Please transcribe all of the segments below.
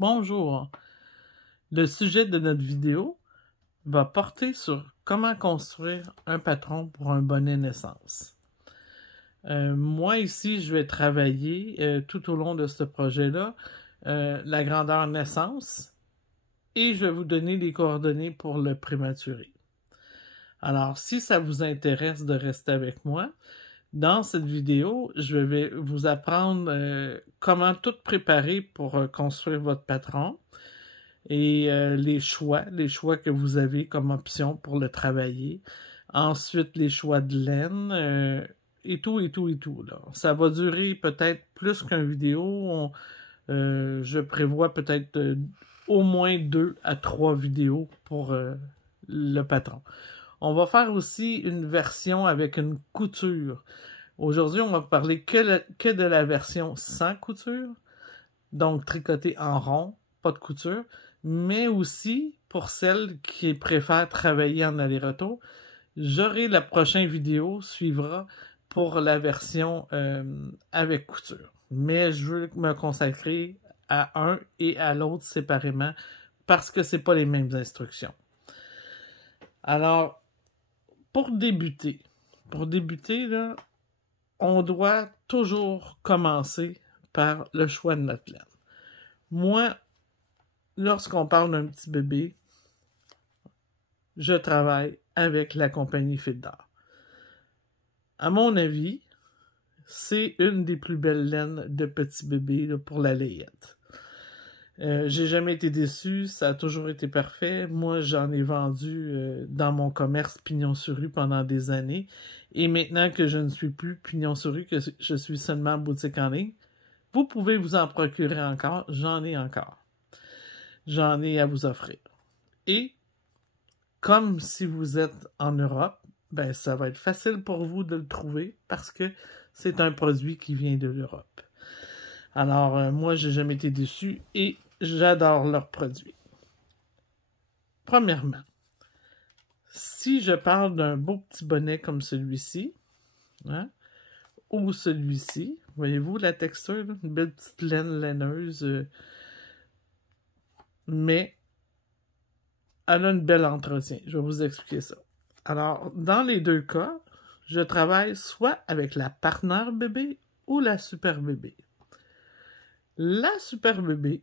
Bonjour, le sujet de notre vidéo va porter sur comment construire un patron pour un bonnet naissance. Moi ici, je vais travailler tout au long de ce projet-là la grandeur naissance et je vais vous donner les coordonnées pour le prématuré. Alors, si ça vous intéresse de rester avec moi, dans cette vidéo, je vais vous apprendre comment tout préparer pour construire votre patron et les choix que vous avez comme option pour le travailler. Ensuite, les choix de laine et tout. Là. Ça va durer peut-être plus qu'une vidéo. Je prévois peut-être au moins 2 à 3 vidéos pour le patron. On va faire aussi une version avec une couture. Aujourd'hui, on va parler que de la version sans couture, donc tricotée en rond, pas de couture, mais aussi pour celles qui préfèrent travailler en aller-retour. La prochaine vidéo suivra pour la version avec couture. Mais je veux me consacrer à un et à l'autre séparément parce que c'est pas les mêmes instructions. Alors, pour débuter là, on doit toujours commencer par le choix de notre laine. Moi, lorsqu'on parle d'un petit bébé, je travaille avec la compagnie Fil-d'Or. À mon avis, c'est une des plus belles laines de petit bébé là, pour la layette. J'ai jamais été déçu, ça a toujours été parfait. Moi, j'en ai vendu dans mon commerce pignon sur rue pendant des années. Et maintenant que je ne suis plus pignon sur rue, que je suis seulement boutique en ligne, vous pouvez vous en procurer encore. J'en ai encore. J'en ai à vous offrir. Et comme si vous êtes en Europe, ben ça va être facile pour vous de le trouver parce que c'est un produit qui vient de l'Europe. Alors, moi, j'ai jamais été déçu et j'adore leurs produits. Premièrement, si je parle d'un beau petit bonnet comme celui-ci, hein, ou celui-ci, voyez-vous la texture, là, une belle petite laine laineuse, mais elle a un bel entretien. Je vais vous expliquer ça. Alors, dans les deux cas, je travaille soit avec la Partner Bébé ou la Super Bébé. La Super Bébé,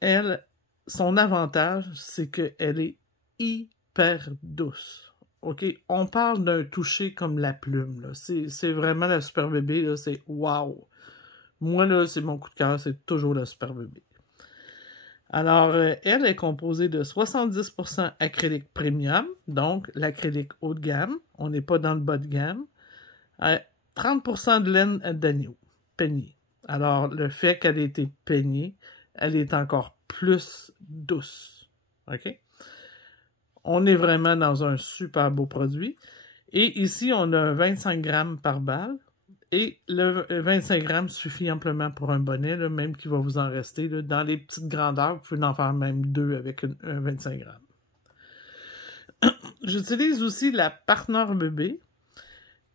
elle, son avantage, c'est qu'elle est hyper douce. OK? On parle d'un toucher comme la plume. C'est vraiment la Super Bébé, c'est wow! Moi, là, c'est mon coup de cœur, c'est toujours la Super Bébé. Alors, elle est composée de 70% acrylique premium, donc l'acrylique haut de gamme. On n'est pas dans le bas de gamme. 30% de laine d'agneau, peignée. Alors, le fait qu'elle ait été peignée, elle est encore plus douce. OK? On est vraiment dans un super beau produit. Et ici, on a 25 grammes par balle. Et le 25 grammes suffit amplement pour un bonnet, là, même qu'il va vous en rester. Là, dans les petites grandeurs, vous pouvez en faire même 2 avec un 25 grammes. J'utilise aussi la Partner Bébé.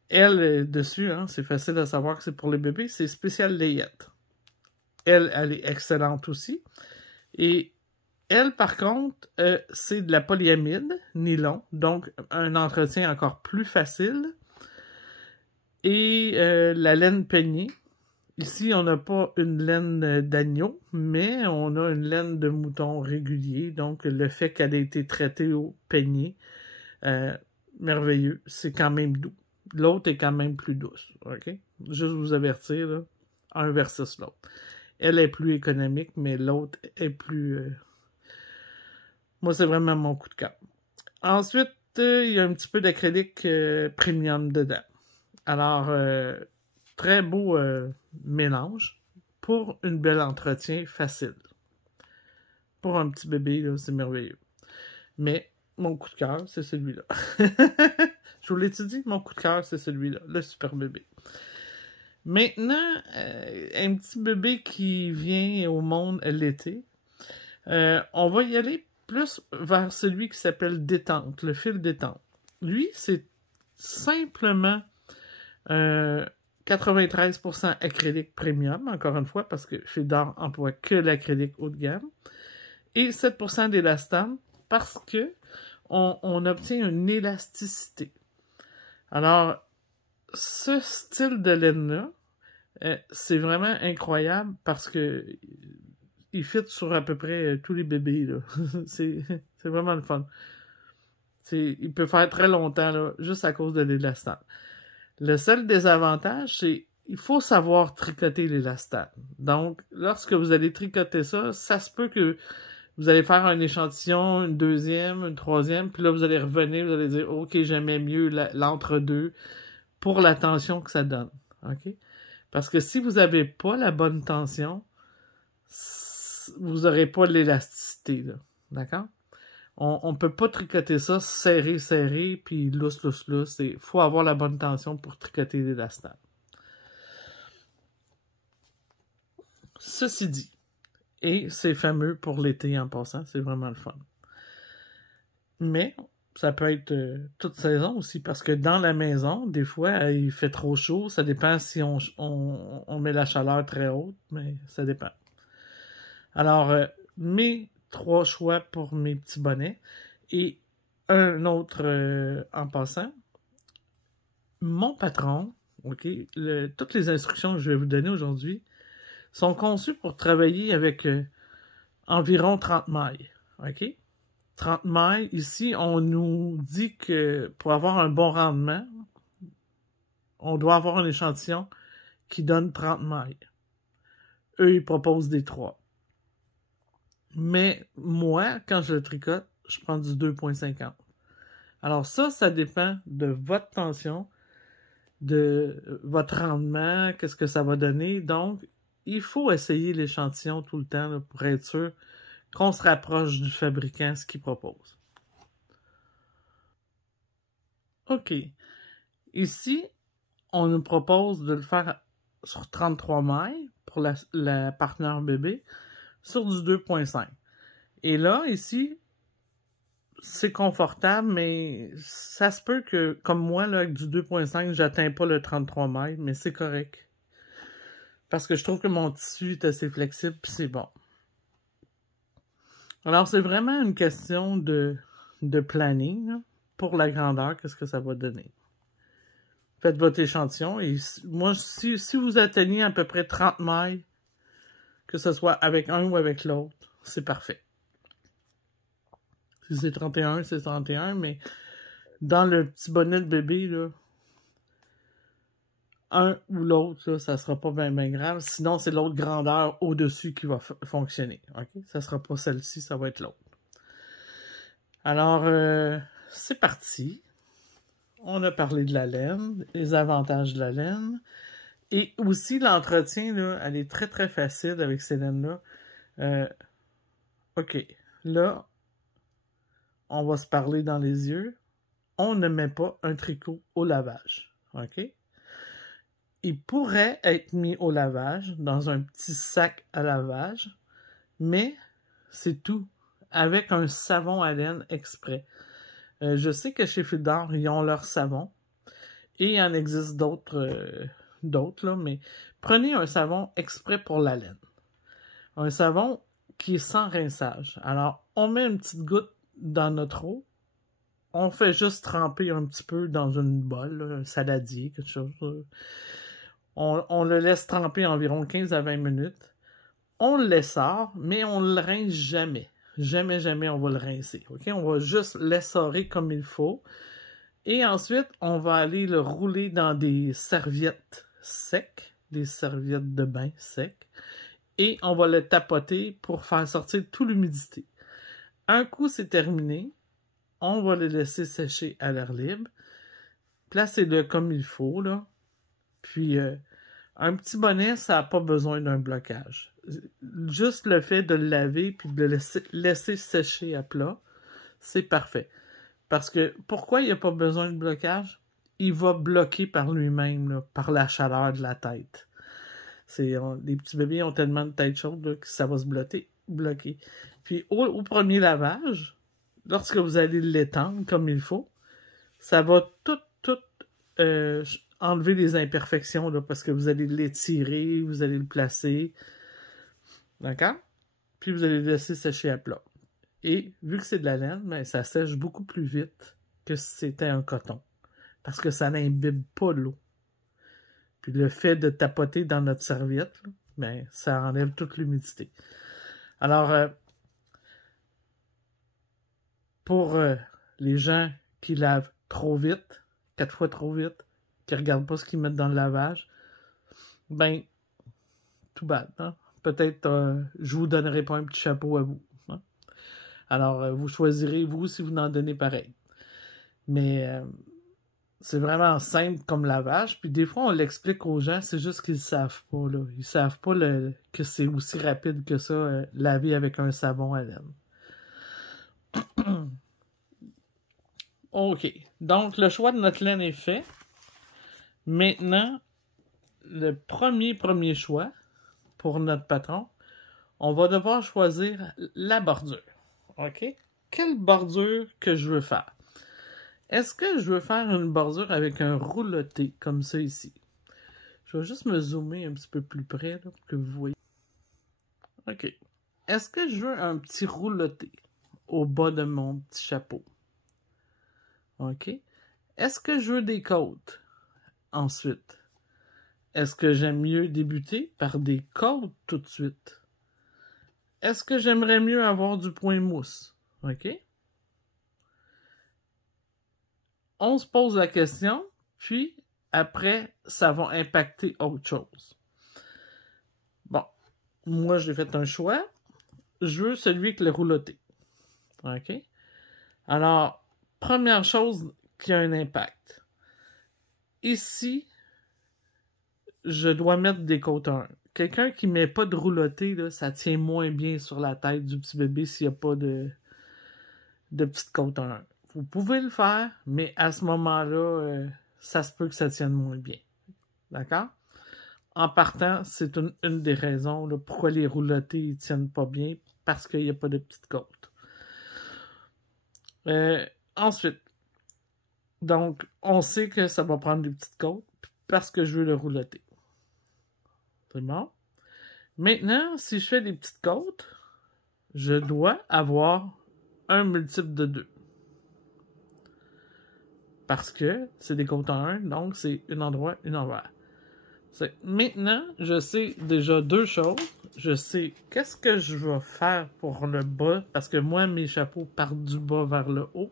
Elle, dessus, hein, c'est facile à savoir que c'est pour les bébés, c'est spécial layette. Elle est excellente aussi. Et elle, par contre, c'est de la polyamide, nylon, donc un entretien encore plus facile. Et la laine peignée. Ici, on n'a pas une laine d'agneau, mais on a une laine de mouton régulier. Donc, le fait qu'elle ait été traitée au peigné, merveilleux, c'est quand même doux. L'autre est quand même plus douce, OK? Juste vous avertir, là, un versus l'autre. Elle est plus économique, mais l'autre est plus... Moi, c'est vraiment mon coup de cœur. Ensuite, il y a un petit peu d'acrylique premium dedans. Alors, très beau mélange pour une belle entretien facile. Pour un petit bébé, là, c'est merveilleux. Mais mon coup de cœur, c'est celui-là. Je vous l'ai dit, mon coup de cœur, c'est celui-là, le Super Bébé. Maintenant, un petit bébé qui vient au monde l'été, on va y aller plus vers celui qui s'appelle Détente, le fil Détente. Lui, c'est simplement 93% acrylique premium, encore une fois, parce que chez Dor emploie que l'acrylique haut de gamme. Et 7% d'élastane, parce que on obtient une élasticité. Alors, ce style de laine-là, c'est vraiment incroyable parce que il fit sur à peu près tous les bébés, là. c'est vraiment le fun. Il peut faire très longtemps, là, juste à cause de l'élastane. Le seul désavantage, c'est il faut savoir tricoter l'élastane. Donc, lorsque vous allez tricoter ça, ça se peut que vous allez faire un échantillon, une deuxième, une troisième, puis là, vous allez revenir, vous allez dire, OK, j'aimais mieux l'entre-deux pour la tension que ça donne. OK? Parce que si vous n'avez pas la bonne tension, vous n'aurez pas l'élasticité, là. D'accord? On ne peut pas tricoter ça serré, puis lousse. Il faut avoir la bonne tension pour tricoter l'élastane. Ceci dit, et c'est fameux pour l'été en passant, c'est vraiment le fun. Mais ça peut être toute saison aussi, parce que dans la maison, des fois, il fait trop chaud. Ça dépend si on met la chaleur très haute, mais ça dépend. Alors, mes 3 choix pour mes petits bonnets. Et un autre en passant. Mon patron, OK, toutes les instructions que je vais vous donner aujourd'hui sont conçues pour travailler avec environ 30 mailles. OK? 30 mailles, ici, on nous dit que pour avoir un bon rendement, on doit avoir un échantillon qui donne 30 mailles. Eux, ils proposent des 3. Mais moi, quand je le tricote, je prends du 2,50. Alors ça dépend de votre tension, de votre rendement, qu'est-ce que ça va donner. Donc, il faut essayer l'échantillon tout le temps là, pour être sûr qu'on se rapproche du fabricant, ce qu'il propose. OK. Ici, on nous propose de le faire sur 33 mailles pour la partenaire bébé sur du 2,5. Et là, ici, c'est confortable, mais ça se peut que, comme moi, là, avec du 2,5, j'atteins pas le 33 mailles, mais c'est correct. Parce que je trouve que mon tissu est assez flexible, puis c'est bon. Alors, c'est vraiment une question de planning, là, pour la grandeur, qu'est-ce que ça va donner. Faites votre échantillon, et moi, si vous atteignez à peu près 30 mailles, que ce soit avec un ou avec l'autre, c'est parfait. Si c'est 31, c'est 31, mais dans le petit bonnet de bébé, là, un ou l'autre, ça sera pas bien grave. Sinon, c'est l'autre grandeur au-dessus qui va fonctionner. Okay? Ça sera pas celle-ci, ça va être l'autre. Alors, c'est parti. On a parlé de la laine, les avantages de la laine. Et aussi, l'entretien, là, elle est très, très facile avec ces laines-là. OK. Là, on va se parler dans les yeux. On ne met pas un tricot au lavage. OK? Il pourrait être mis au lavage dans un petit sac à lavage, mais c'est tout, avec un savon à laine exprès. Je sais que chez Fildor, ils ont leur savon, et il en existe d'autres, là, mais prenez un savon exprès pour la laine. Un savon qui est sans rinçage. Alors, on met une petite goutte dans notre eau, on fait juste tremper un petit peu dans une bolle, là, un saladier, quelque chose. On le laisse tremper environ 15 à 20 minutes. On le sort, mais on ne le rince jamais. Jamais on va le rincer. Okay? On va juste l'essorer comme il faut. Et ensuite, on va aller le rouler dans des serviettes secs, des serviettes de bain secs. Et on va le tapoter pour faire sortir toute l'humidité. Un coup, c'est terminé. On va le laisser sécher à l'air libre. Placez-le comme il faut, là. Puis, un petit bonnet, ça n'a pas besoin d'un blocage. Juste le fait de le laver puis de le laisser sécher à plat, c'est parfait. Parce que, pourquoi il n'y a pas besoin de blocage? Il va bloquer par lui-même, là, par la chaleur de la tête. Les petits bébés ont tellement de tête chaude là, que ça va se bloquer. Puis, au premier lavage, lorsque vous allez l'étendre comme il faut, ça va tout enlever les imperfections, là, parce que vous allez l'étirer, vous allez le placer. D'accord? Puis vous allez le laisser sécher à plat. Et vu que c'est de la laine, ben, ça sèche beaucoup plus vite que si c'était un coton. Parce que ça n'imbibe pas l'eau. Puis le fait de tapoter dans notre serviette, là, ben, ça enlève toute l'humidité. Alors, pour les gens qui lavent trop vite, 4 fois trop vite, qui regardent pas ce qu'ils mettent dans le lavage, ben, tout bad, hein? Peut-être, je vous donnerai pas un petit chapeau à vous. Hein? Alors, vous choisirez, vous, si vous en donnez pareil. Mais c'est vraiment simple comme lavage. Puis des fois, on l'explique aux gens, c'est juste qu'ils savent pas, là. Ils savent pas que c'est aussi rapide que ça, laver avec un savon à laine. OK. Donc, le choix de notre laine est fait. Maintenant, le premier choix pour notre patron, on va devoir choisir la bordure. OK? Quelle bordure que je veux faire? Est-ce que je veux faire une bordure avec un rouloté, comme ça ici? Je vais juste me zoomer un petit peu plus près, là, pour que vous voyez. OK. Est-ce que je veux un petit rouloté au bas de mon petit chapeau? OK. Est-ce que je veux des côtes? Ensuite. Est-ce que j'aime mieux débuter par des côtes tout de suite? Est-ce que j'aimerais mieux avoir du point mousse? OK? On se pose la question, puis après, ça va impacter autre chose. Bon, moi, j'ai fait un choix. Je veux celui avec le rouloté. OK? Alors, première chose qui a un impact. Ici, je dois mettre des côtes 1. Quelqu'un qui ne met pas de rouloté, là, ça tient moins bien sur la tête du petit bébé s'il n'y a pas de petites côtes 1. Vous pouvez le faire, mais à ce moment-là, ça se peut que ça tienne moins bien. D'accord? En partant, c'est une des raisons là, pourquoi les roulotés ne tiennent pas bien, parce qu'il n'y a pas de petites côtes. Ensuite, donc, on sait que ça va prendre des petites côtes parce que je veux le rouloter. C'est bon? Maintenant, si je fais des petites côtes, je dois avoir un multiple de 2. Parce que c'est des côtes en 1, donc c'est un endroit, une envers. Maintenant, je sais déjà deux choses. Je sais qu'est-ce que je vais faire pour le bas, parce que moi, mes chapeaux partent du bas vers le haut.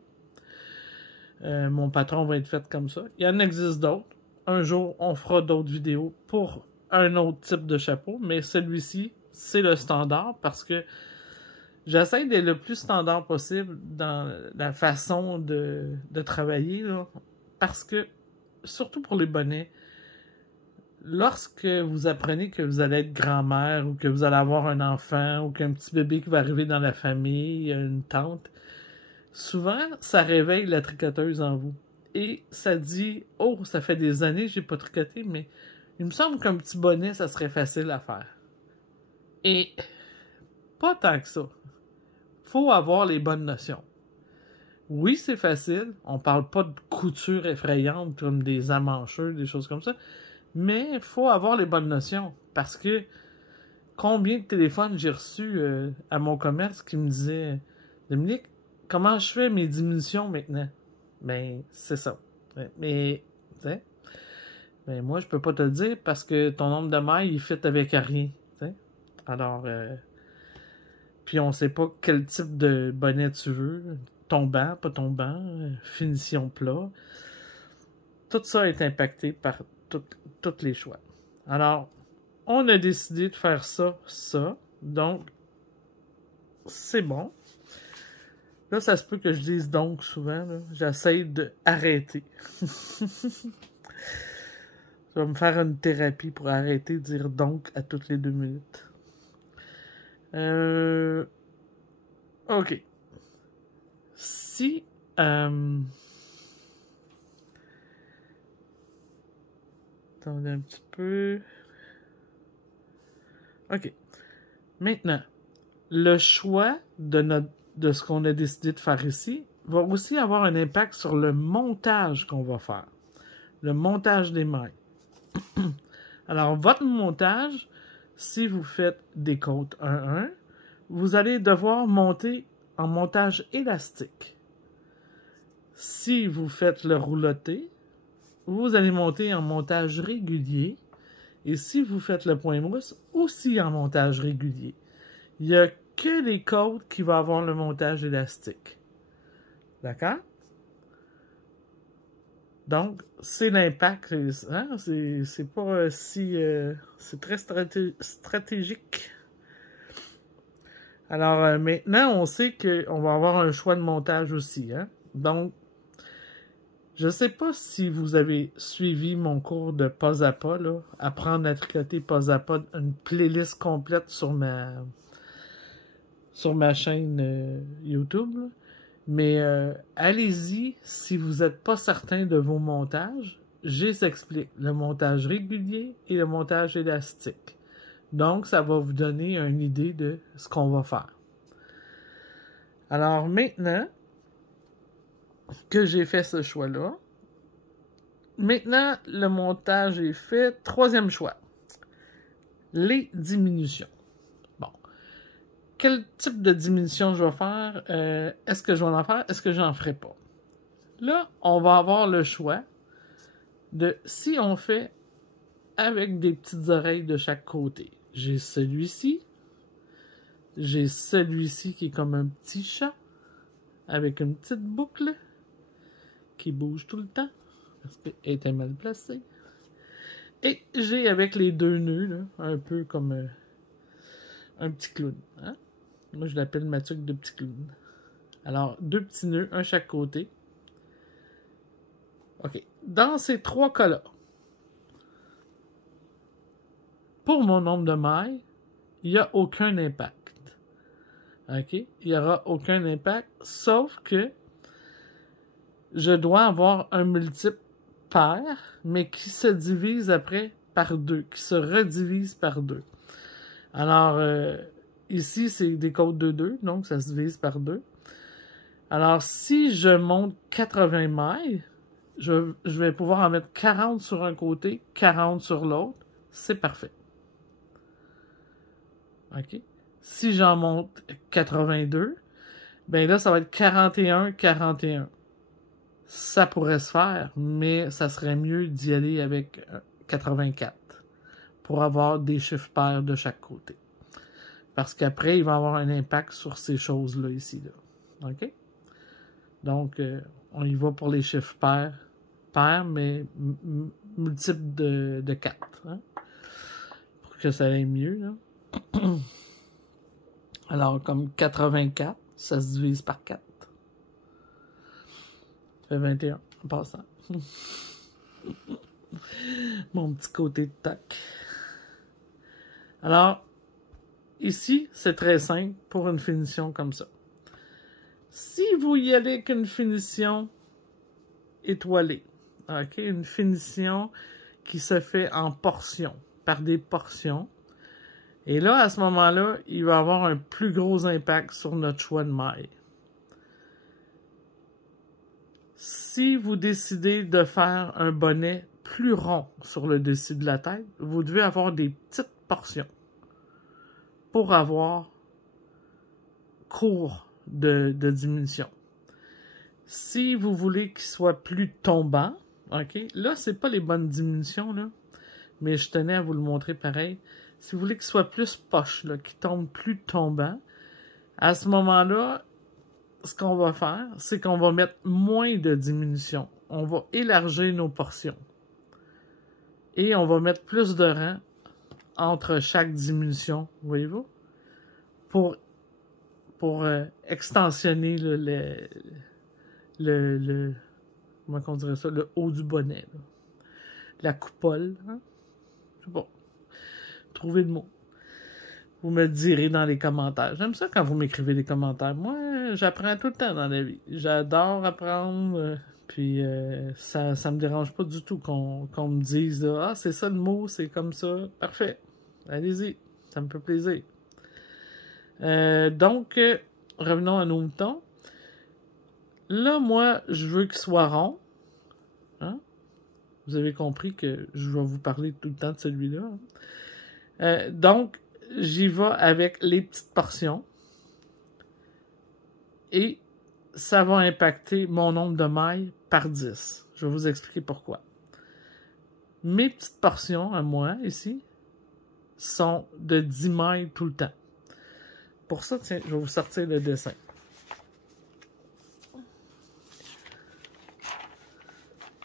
Mon patron va être fait comme ça. Il y en existe d'autres. Un jour, on fera d'autres vidéos pour un autre type de chapeau, mais celui-ci, c'est le standard parce que j'essaie d'être le plus standard possible dans la façon de travailler, là, parce que, surtout pour les bonnets, lorsque vous apprenez que vous allez être grand-mère ou que vous allez avoir un enfant ou qu'un petit bébé qui va arriver dans la famille, une tante, souvent, ça réveille la tricoteuse en vous. Et ça dit, oh, ça fait des années que j'ai pas tricoté, mais il me semble qu'un petit bonnet, ça serait facile à faire. Et pas tant que ça. Faut avoir les bonnes notions. Oui, c'est facile. On parle pas de couture effrayante comme des amancheux, des choses comme ça. Mais il faut avoir les bonnes notions. Parce que combien de téléphones j'ai reçus à mon commerce qui me disaient, Dominique, comment je fais mes diminutions maintenant? Ben, c'est ça. Mais, tu sais, ben moi, je peux pas te le dire parce que ton nombre de mailles, il fit avec rien. T'sais? Alors, puis on sait pas quel type de bonnet tu veux. Tombant, pas tombant, finition plat. Tout ça est impacté par tous les choix. Alors, on a décidé de faire ça. Donc, c'est bon. Là, ça se peut que je dise donc souvent. J'essaie d'arrêter. Je vais me faire une thérapie pour arrêter de dire donc à toutes les 2 minutes. OK. Si... attendez un petit peu. OK. Maintenant, le choix de ce qu'on a décidé de faire ici va aussi avoir un impact sur le montage qu'on va faire. le montage des mailles. Alors, votre montage, si vous faites des côtes 1-1, vous allez devoir monter en montage élastique. Si vous faites le rouloté, vous allez monter en montage régulier. Et si vous faites le point mousse, aussi en montage régulier. Il n'y a que les côtes qui vont avoir le montage élastique. D'accord? Donc, c'est l'impact. Hein? C'est pas si... c'est très stratégique. Alors, maintenant, on sait qu'on va avoir un choix de montage aussi. Hein? Donc, je ne sais pas si vous avez suivi mon cours de pas à pas, là, apprendre à tricoter pas à pas, une playlist complète sur ma chaîne YouTube. Là. Mais allez-y si vous n'êtes pas certain de vos montages. Je les explique. Le montage régulier et le montage élastique. Donc, ça va vous donner une idée de ce qu'on va faire. Alors maintenant que j'ai fait ce choix-là, maintenant le montage est fait. Troisième choix, les diminutions. Bon, quel type de diminution je vais faire? Est-ce que je vais en faire? Est-ce que j'en ferai pas? Là, on va avoir le choix de si on fait avec des petites oreilles de chaque côté. J'ai celui-ci. J'ai celui-ci qui est comme un petit chat avec une petite boucle qui bouge tout le temps parce qu'elle était mal placée. Et j'ai avec les deux nœuds, là, un peu comme un petit clown. Hein? Moi, je l'appelle ma tuque de petit clown. Alors, deux petits nœuds, un chaque côté. OK. Dans ces trois cas-là, pour mon nombre de mailles, il n'y a aucun impact. OK? Il n'y aura aucun impact, sauf que je dois avoir un multiple pair, mais qui se divise après par 2, qui se redivise par 2. Alors, ici, c'est des côtes de 2, donc ça se divise par 2. Alors, si je monte 80 mailles, je vais pouvoir en mettre 40 sur un côté, 40 sur l'autre. C'est parfait. OK? Si j'en monte 82, ben là, ça va être 41, 41. Ça pourrait se faire, mais ça serait mieux d'y aller avec 84 pour avoir des chiffres pairs de chaque côté. Parce qu'après, il va avoir un impact sur ces choses-là ici. Là. OK? Donc, on y va pour les chiffres pairs, mais multiples de 4. Hein? Pour que ça aille mieux. Là. Alors, comme 84, ça se divise par 4. Ça fait 21 en passant. Mon petit côté de tac. Alors, ici, c'est très simple pour une finition comme ça. Si vous y allez avec une finition étoilée, ok, une finition qui se fait en portions, par des portions, et là, à ce moment-là, il va avoir un plus gros impact sur notre choix de maille. Si vous décidez de faire un bonnet plus rond sur le dessus de la tête, vous devez avoir des petites portions pour avoir court de diminution. Si vous voulez qu'il soit plus tombant, ok, là, c'est pas les bonnes diminutions, là, mais je tenais à vous le montrer pareil. Si vous voulez qu'il soit plus poche, là, qu'il tombe plus tombant, à ce moment-là, ce qu'on va faire, c'est qu'on va mettre moins de diminution. On va élargir nos portions. Et on va mettre plus de rang entre chaque diminution, voyez-vous, pour extensionner le comment on dirait ça, le haut du bonnet. Là. La coupole. Hein? Je sais pas. Trouvez le mot. Vous me direz dans les commentaires. J'aime ça quand vous m'écrivez des commentaires. Moi, j'apprends tout le temps dans la vie. J'adore apprendre. Puis ça me dérange pas du tout qu'on me dise là, ah, c'est ça le mot, c'est comme ça. Parfait. Allez-y. Ça me fait plaisir. Donc, revenons à nos moutons. Là, moi, je veux qu'il soit rond. Hein? Vous avez compris que je vais vous parler tout le temps de celui-là. Donc, j'y vais avec les petites portions. Et ça va impacter mon nombre de mailles par 10. Je vais vous expliquer pourquoi. Mes petites portions, à moi, ici, sont de 10 mailles tout le temps. Pour ça, tiens, je vais vous sortir le dessin.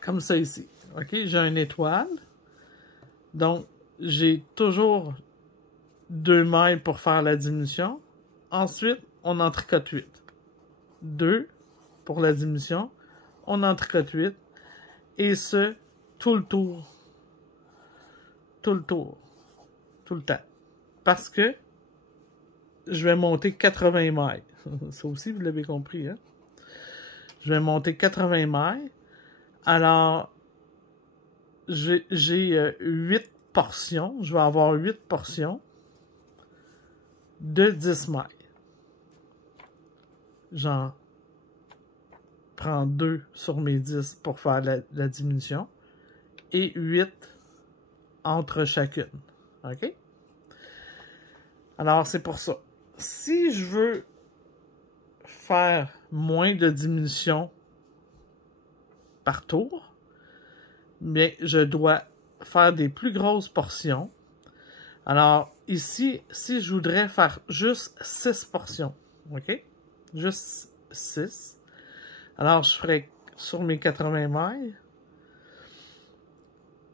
Comme ça ici. OK? J'ai une étoile. Donc, j'ai toujours 2 mailles pour faire la diminution. Ensuite, on en tricote 8. 2 pour la diminution. On en tricote 8. Et ce, tout le tour. Tout le tour. Tout le temps. Parce que je vais monter 80 mailles. Ça aussi, vous l'avez compris, hein? Je vais monter 80 mailles. Alors, j'ai 8 portions. Je vais avoir 8 portions de 10 mailles. J'en prends 2 sur mes 10 pour faire la diminution. Et 8 entre chacune. OK? Alors, c'est pour ça. Si je veux faire moins de diminution par tour, mais je dois faire des plus grosses portions. Alors, ici, si je voudrais faire juste 6 portions, OK? Juste 6. Alors, je ferais sur mes 80 mailles,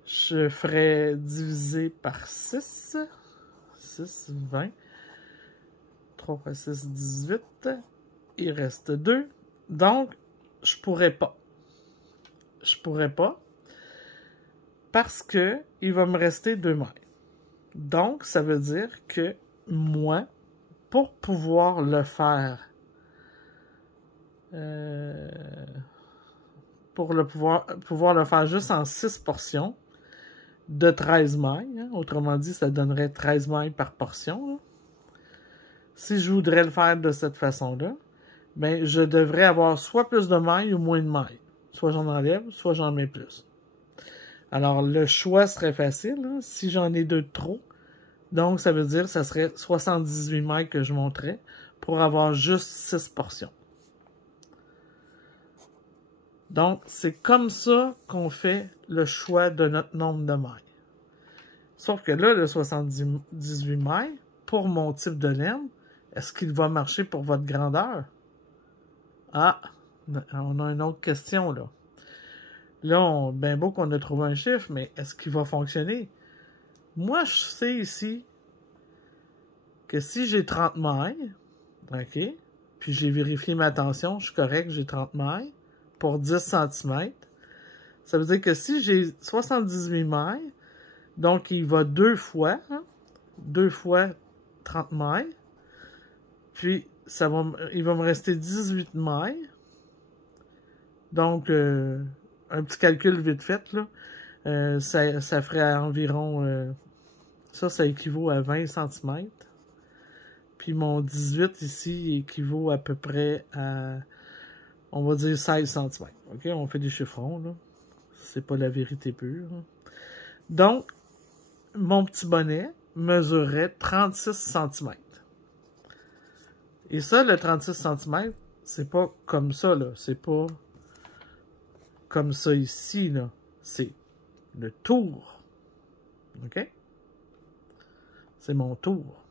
je ferais diviser par 6. 6, 20. 3 fois 6, 18. Il reste 2. Donc, je pourrais pas. Je pourrais pas. Parce que il va me rester 2 mailles. Donc, ça veut dire que moi, pour pouvoir le faire, pour pouvoir le faire juste en 6 portions de 13 mailles, hein, autrement dit, ça donnerait 13 mailles par portion. Là. Si je voudrais le faire de cette façon-là, ben, je devrais avoir soit plus de mailles ou moins de mailles. Soit j'en enlève, soit j'en mets plus. Alors, le choix serait facile, hein, si j'en ai 2 de trop. Donc, ça veut dire que ça serait 78 mailles que je monterais pour avoir juste 6 portions. Donc, c'est comme ça qu'on fait le choix de notre nombre de mailles. Sauf que là, le 78 mailles, pour mon type de laine, est-ce qu'il va marcher pour votre grandeur? Ah, on a une autre question, là. Là, ben beau qu'on a trouvé un chiffre, mais est-ce qu'il va fonctionner? Moi, je sais ici que si j'ai 30 mailles, OK, puis j'ai vérifié ma tension, je suis correct, j'ai 30 mailles pour 10 cm. Ça veut dire que si j'ai 78 mailles, donc il va 2 fois, hein, 2 fois 30 mailles, puis il va me rester 18 mailles. Donc, un petit calcul vite fait, là, ça ferait environ, ça équivaut à 20 cm. Puis mon 18 ici équivaut à peu près à, on va dire 16 cm. OK, on fait des chiffrons, là. C'est pas la vérité pure. Donc, mon petit bonnet mesurerait 36 cm. Et ça, le 36 cm, c'est pas comme ça, là. C'est pas comme ça ici, là. C'est le tour. OK? C'est mon tour.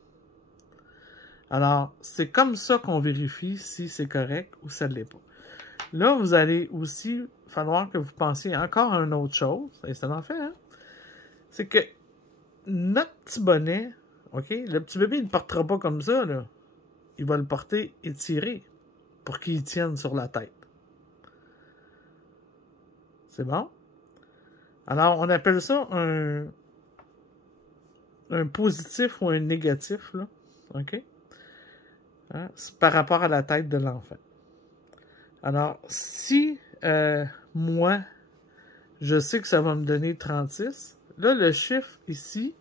Alors, c'est comme ça qu'on vérifie si c'est correct ou ça ne l'est pas. Là, vous allez aussi falloir que vous pensiez encore à une autre chose. Et ça en fait, hein? C'est que notre petit bonnet, OK? Le petit bébé, il ne portera pas comme ça, là. Il va le porter étiré pour qu'il tienne sur la tête. C'est bon? Alors, on appelle ça un positif ou un négatif, là. OK? Hein? Par rapport à la tête de l'enfant. Alors, si moi, je sais que ça va me donner 36, là, le chiffre ici,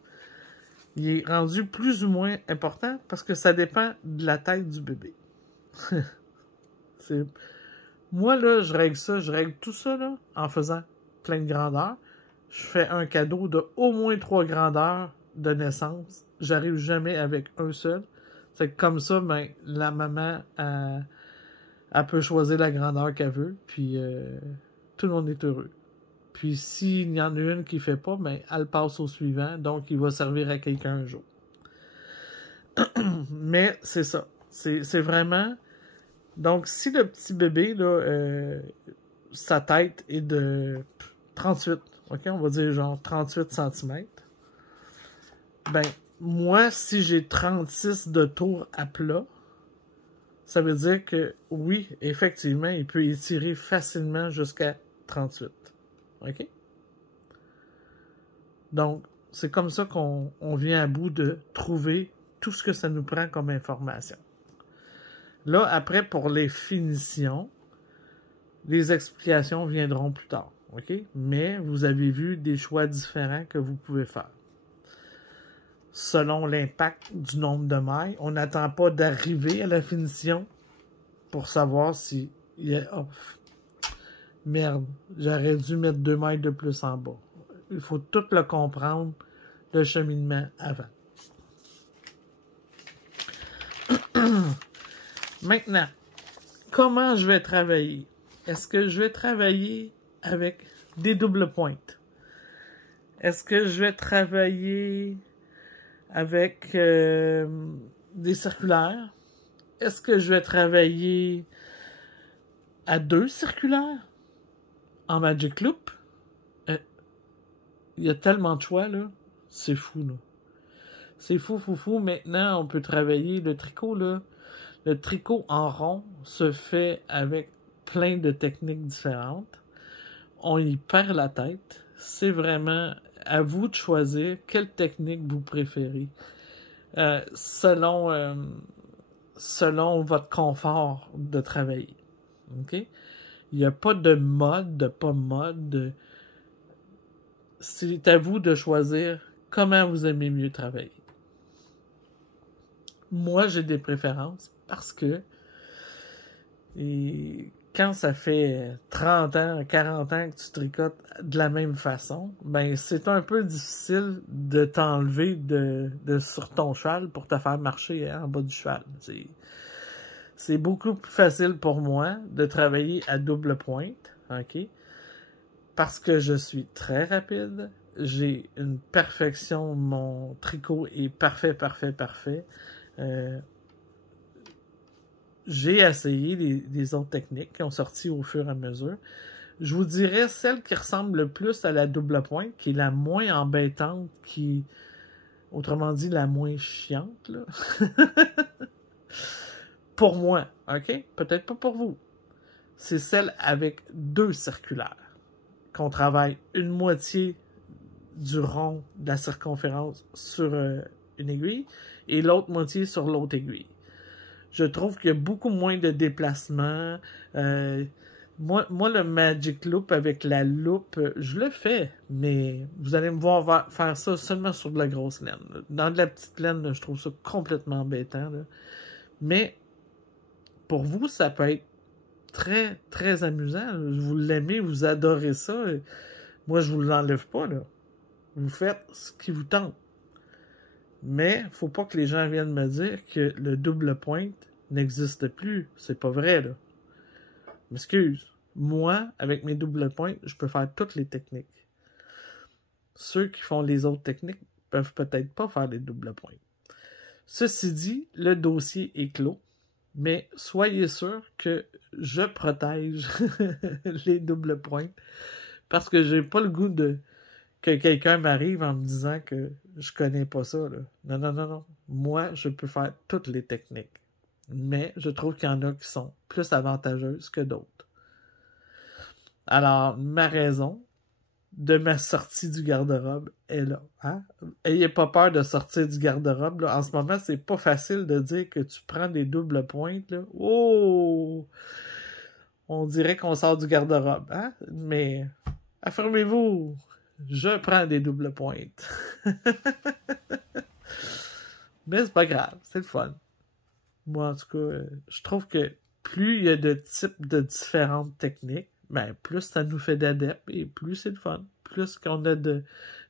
il est rendu plus ou moins important parce que ça dépend de la tête du bébé. Moi, là, je règle tout ça là, en faisant plein de grandeur. je fais un cadeau de au moins 3 grandeurs de naissance. J'arrive jamais avec un seul. C'est comme ça, ben, la maman, elle peut choisir la grandeur qu'elle veut, puis tout le monde est heureux. Puis s'il y en a une qui ne fait pas, ben, elle passe au suivant, donc il va servir à quelqu'un un jour. Mais c'est ça. C'est vraiment... Donc, si le petit bébé, là, sa tête est de 38, ok, on va dire genre 38 cm, ben, moi, si j'ai 36 de tour à plat, ça veut dire que, oui, effectivement, il peut étirer facilement jusqu'à 38. OK? Donc, c'est comme ça qu'on vient à bout de trouver tout ce que ça nous prend comme information. Là, après, pour les finitions, les explications viendront plus tard. OK? Mais vous avez vu des choix différents que vous pouvez faire. Selon l'impact du nombre de mailles, on n'attend pas d'arriver à la finition pour savoir si... Oh, merde, j'aurais dû mettre 2 mailles de plus en bas. Il faut tout le comprendre, le cheminement avant. Maintenant, comment je vais travailler? Est-ce que je vais travailler avec des doubles pointes? Est-ce que je vais travailler avec des circulaires? Est-ce que je vais travailler à 2 circulaires en Magic Loop? Il y a tellement de choix, là. C'est fou, là. C'est fou. Maintenant, on peut travailler le tricot, là. Le tricot en rond se fait avec plein de techniques différentes. On y perd la tête. C'est vraiment à vous de choisir quelle technique vous préférez. Selon votre confort de travailler. OK? Il n'y a pas de mode, de pas mode. C'est à vous de choisir comment vous aimez mieux travailler. Moi, j'ai des préférences parce que quand ça fait 30 ans, 40 ans que tu tricotes de la même façon, ben c'est un peu difficile de t'enlever de sur ton cheval pour te faire marcher en bas du cheval. C'est beaucoup plus facile pour moi de travailler à double pointe, OK? Parce que je suis très rapide, j'ai une perfection, mon tricot est parfait. J'ai essayé les autres techniques qui ont sorti au fur et à mesure. Je vous dirais celle qui ressemble le plus à la double pointe, qui est la moins embêtante, qui, autrement dit, la moins chiante, là. Pour moi, OK? Peut-être pas pour vous. C'est celle avec 2 circulaires. Qu'on travaille une moitié du rond de la circonférence sur une aiguille et l'autre moitié sur l'autre aiguille. Je trouve qu'il y a beaucoup moins de déplacements. Moi, le Magic Loop avec la loupe, je le fais, mais vous allez me voir faire ça seulement sur de la grosse laine. Dans de la petite laine, là, je trouve ça complètement embêtant. Là. Mais pour vous, ça peut être très amusant. Vous l'aimez, vous adorez ça. Moi, je vous l'enlève pas, là. Vous faites ce qui vous tente. Mais, faut pas que les gens viennent me dire que le double pointe n'existe plus. C'est pas vrai, là. M'excuse. Moi, avec mes double pointes, je peux faire toutes les techniques. Ceux qui font les autres techniques peuvent peut-être pas faire les double pointes. Ceci dit, le dossier est clos. Mais soyez sûr que je protège les doubles pointes parce que j'ai pas le goût que quelqu'un m'arrive en me disant que je connais pas ça. Là. Non. Moi, je peux faire toutes les techniques. Mais je trouve qu'il y en a qui sont plus avantageuses que d'autres. Alors, ma raison de ma sortie du garde-robe est là. Hein? Ayez pas peur de sortir du garde-robe. En ce moment, c'est pas facile de dire que tu prends des doubles pointes. Là. Oh! On dirait qu'on sort du garde-robe. Hein? Mais affirmez-vous, je prends des doubles pointes. Mais c'est pas grave, c'est le fun. Moi, en tout cas, je trouve que plus il y a de types de différentes techniques, ben, plus ça nous fait d'adeptes et plus c'est le fun. plus qu'on a de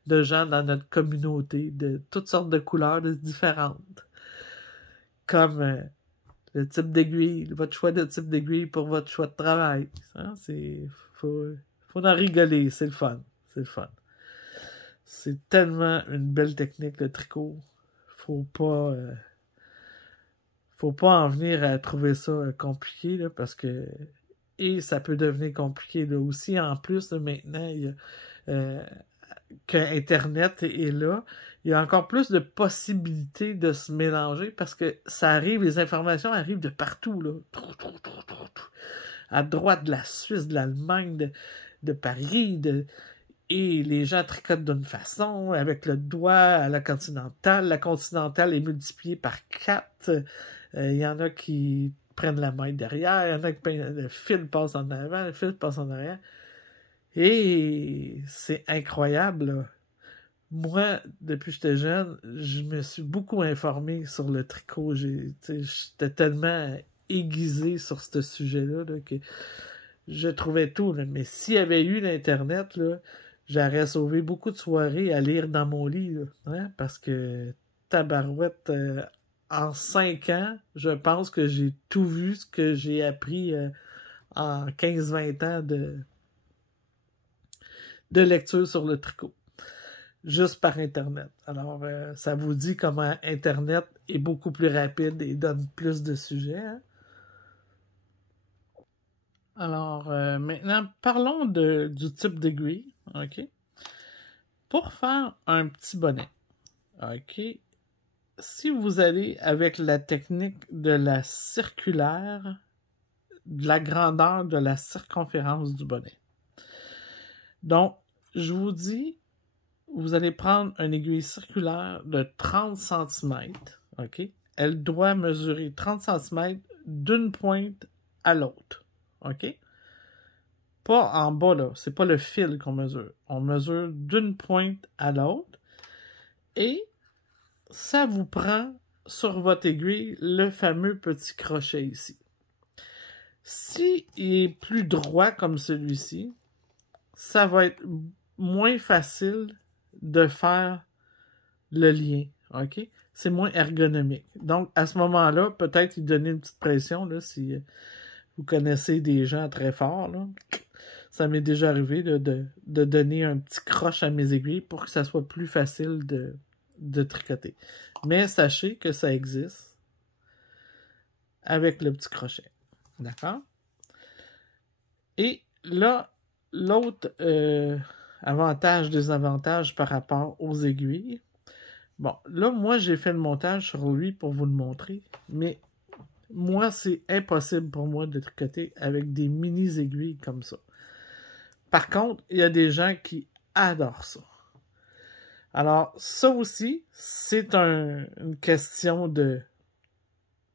gens dans notre communauté, de toutes sortes de couleurs différentes. Comme le type d'aiguille, votre choix de type d'aiguille pour votre choix de travail. Hein? Faut en rigoler, c'est le fun. C'est le fun. C'est tellement une belle technique, le tricot. Faut pas en venir à trouver ça compliqué, là, parce que et ça peut devenir compliqué là aussi. En plus, là, maintenant, il y a, que Internet est là, il y a encore plus de possibilités de se mélanger parce que ça arrive, les informations arrivent de partout, là. À droite de la Suisse, de l'Allemagne, de Paris, et les gens tricotent d'une façon, avec le doigt à la continentale. La continentale est multipliée par 4. Il y en a qui prennent la main derrière, il y en a qui le fil passe en avant, le fil passe en arrière. Et c'est incroyable, là. Moi, depuis que j'étais jeune, je me suis beaucoup informé sur le tricot. J'étais tellement aiguisé sur ce sujet-là là, que je trouvais tout. Là. Mais s'il y avait eu l'Internet, là, j'aurais sauvé beaucoup de soirées à lire dans mon lit. Là, hein, parce que tabarouette, en 5 ans, je pense que j'ai tout vu ce que j'ai appris en 15-20 ans de lecture sur le tricot. Juste par Internet. Alors, ça vous dit comment Internet est beaucoup plus rapide et donne plus de sujets. Hein? Alors, maintenant, parlons du type d'aiguille. OK? Pour faire un petit bonnet, OK? Si vous allez avec la technique de la circulaire, de la grandeur de la circonférence du bonnet. Donc, je vous dis, vous allez prendre une aiguille circulaire de 30 cm, OK? Elle doit mesurer 30 cm d'une pointe à l'autre, OK? Pas en bas, là. C'est pas le fil qu'on mesure. On mesure d'une pointe à l'autre. Et ça vous prend sur votre aiguille le fameux petit crochet ici. S'il est plus droit comme celui-ci, ça va être moins facile de faire le lien, OK? C'est moins ergonomique. Donc, à ce moment-là, peut-être lui donner une petite pression, là, si vous connaissez des gens très forts, là. Ça m'est déjà arrivé là, de donner un petit croche à mes aiguilles pour que ça soit plus facile de tricoter. Mais sachez que ça existe avec le petit crochet. D'accord? Et là, l'autre avantage, désavantage par rapport aux aiguilles. Bon, là, moi, j'ai fait le montage sur lui pour vous le montrer, mais moi, c'est impossible pour moi de tricoter avec des mini-aiguilles comme ça. Par contre, il y a des gens qui adorent ça. Alors, ça aussi, c'est une question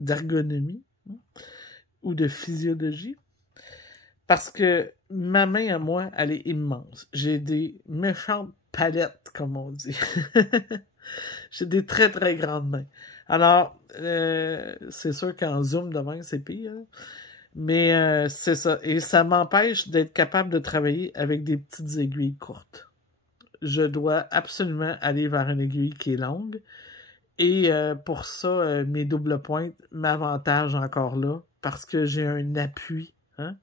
d'ergonomie ou de physiologie. Parce que ma main à moi, elle est immense. J'ai des méchantes palettes, comme on dit. J'ai des très, très grandes mains. Alors, c'est sûr qu'en zoom demain, c'est pire. Mais c'est ça. Et ça m'empêche d'être capable de travailler avec des petites aiguilles courtes. Je dois absolument aller vers une aiguille qui est longue. Et pour ça, mes doubles pointes m'avantagent encore là. Parce que j'ai un appui. Hein?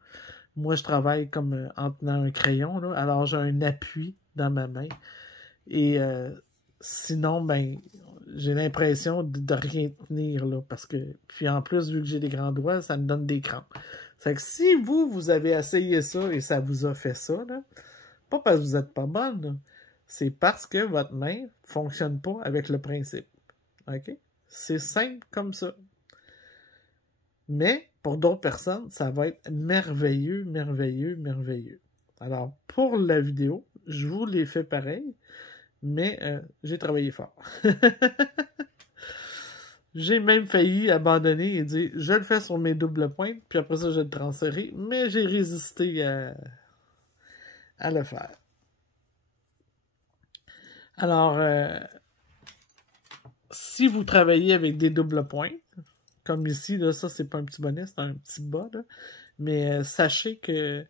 Moi, je travaille comme en tenant un crayon. Là, alors, j'ai un appui dans ma main. Et sinon, ben, j'ai l'impression de rien tenir, là, parce que, puis en plus, vu que j'ai des grands doigts, ça me donne des crampes. C'est que si vous avez essayé ça et ça vous a fait ça, là, pas parce que vous n'êtes pas bonne, là, c'est parce que votre main fonctionne pas avec le principe. OK? C'est simple comme ça. Mais, pour d'autres personnes, ça va être merveilleux, merveilleux, merveilleux. Alors, pour la vidéo, je vous l'ai fait pareil, mais j'ai travaillé fort. J'ai même failli abandonner et dire je le fais sur mes doubles pointes, puis après ça je vais le transférer, mais j'ai résisté à le faire. Alors, si vous travaillez avec des doubles pointes, comme ici, là, ça c'est pas un petit bonnet, c'est un petit bas, là, mais sachez que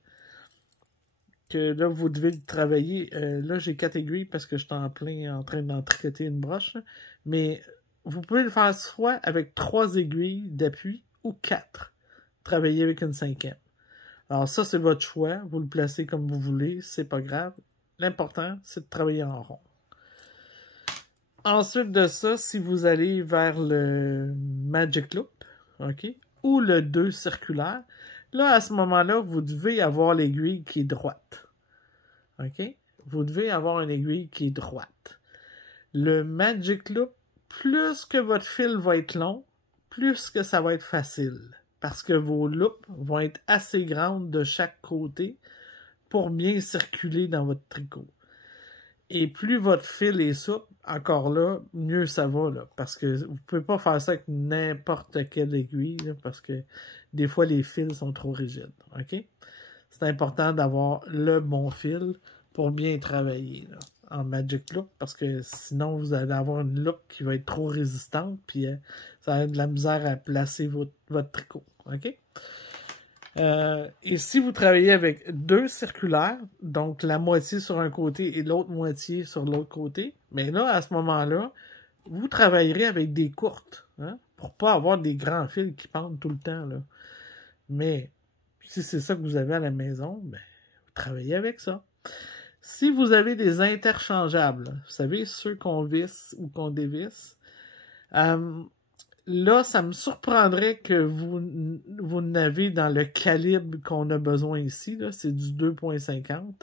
que là, vous devez travailler. Là, j'ai 4 aiguilles parce que je suis en train d'en tricoter une broche. Là. Mais vous pouvez le faire soit avec 3 aiguilles d'appui ou 4. Travailler avec une 5e. Alors ça, c'est votre choix. Vous le placez comme vous voulez. C'est pas grave. L'important, c'est de travailler en rond. Ensuite de ça, si vous allez vers le Magic Loop, OK, ou le 2 circulaire, là, à ce moment-là, vous devez avoir l'aiguille qui est droite. OK? Vous devez avoir une aiguille qui est droite. Le Magic Loop, plus que votre fil va être long, plus que ça va être facile. Parce que vos loupes vont être assez grandes de chaque côté pour bien circuler dans votre tricot. Et plus votre fil est souple, encore là, mieux ça va, là, parce que vous pouvez pas faire ça avec n'importe quelle aiguille, là, parce que des fois, les fils sont trop rigides, OK? C'est important d'avoir le bon fil pour bien travailler, là, en Magic Loop, parce que sinon, vous allez avoir une loupe qui va être trop résistante, puis ça va être de la misère à placer votre tricot, OK? Et si vous travaillez avec 2 circulaires, donc la moitié sur un côté et l'autre moitié sur l'autre côté, mais là, à ce moment-là, vous travaillerez avec des courtes, hein, pour pas avoir des grands fils qui pendent tout le temps, là. Mais si c'est ça que vous avez à la maison, ben, vous travaillez avec ça. Si vous avez des interchangeables, vous savez, ceux qu'on visse ou qu'on dévisse, là, ça me surprendrait que vous n'avez dans le calibre qu'on a besoin ici. C'est du 2.50.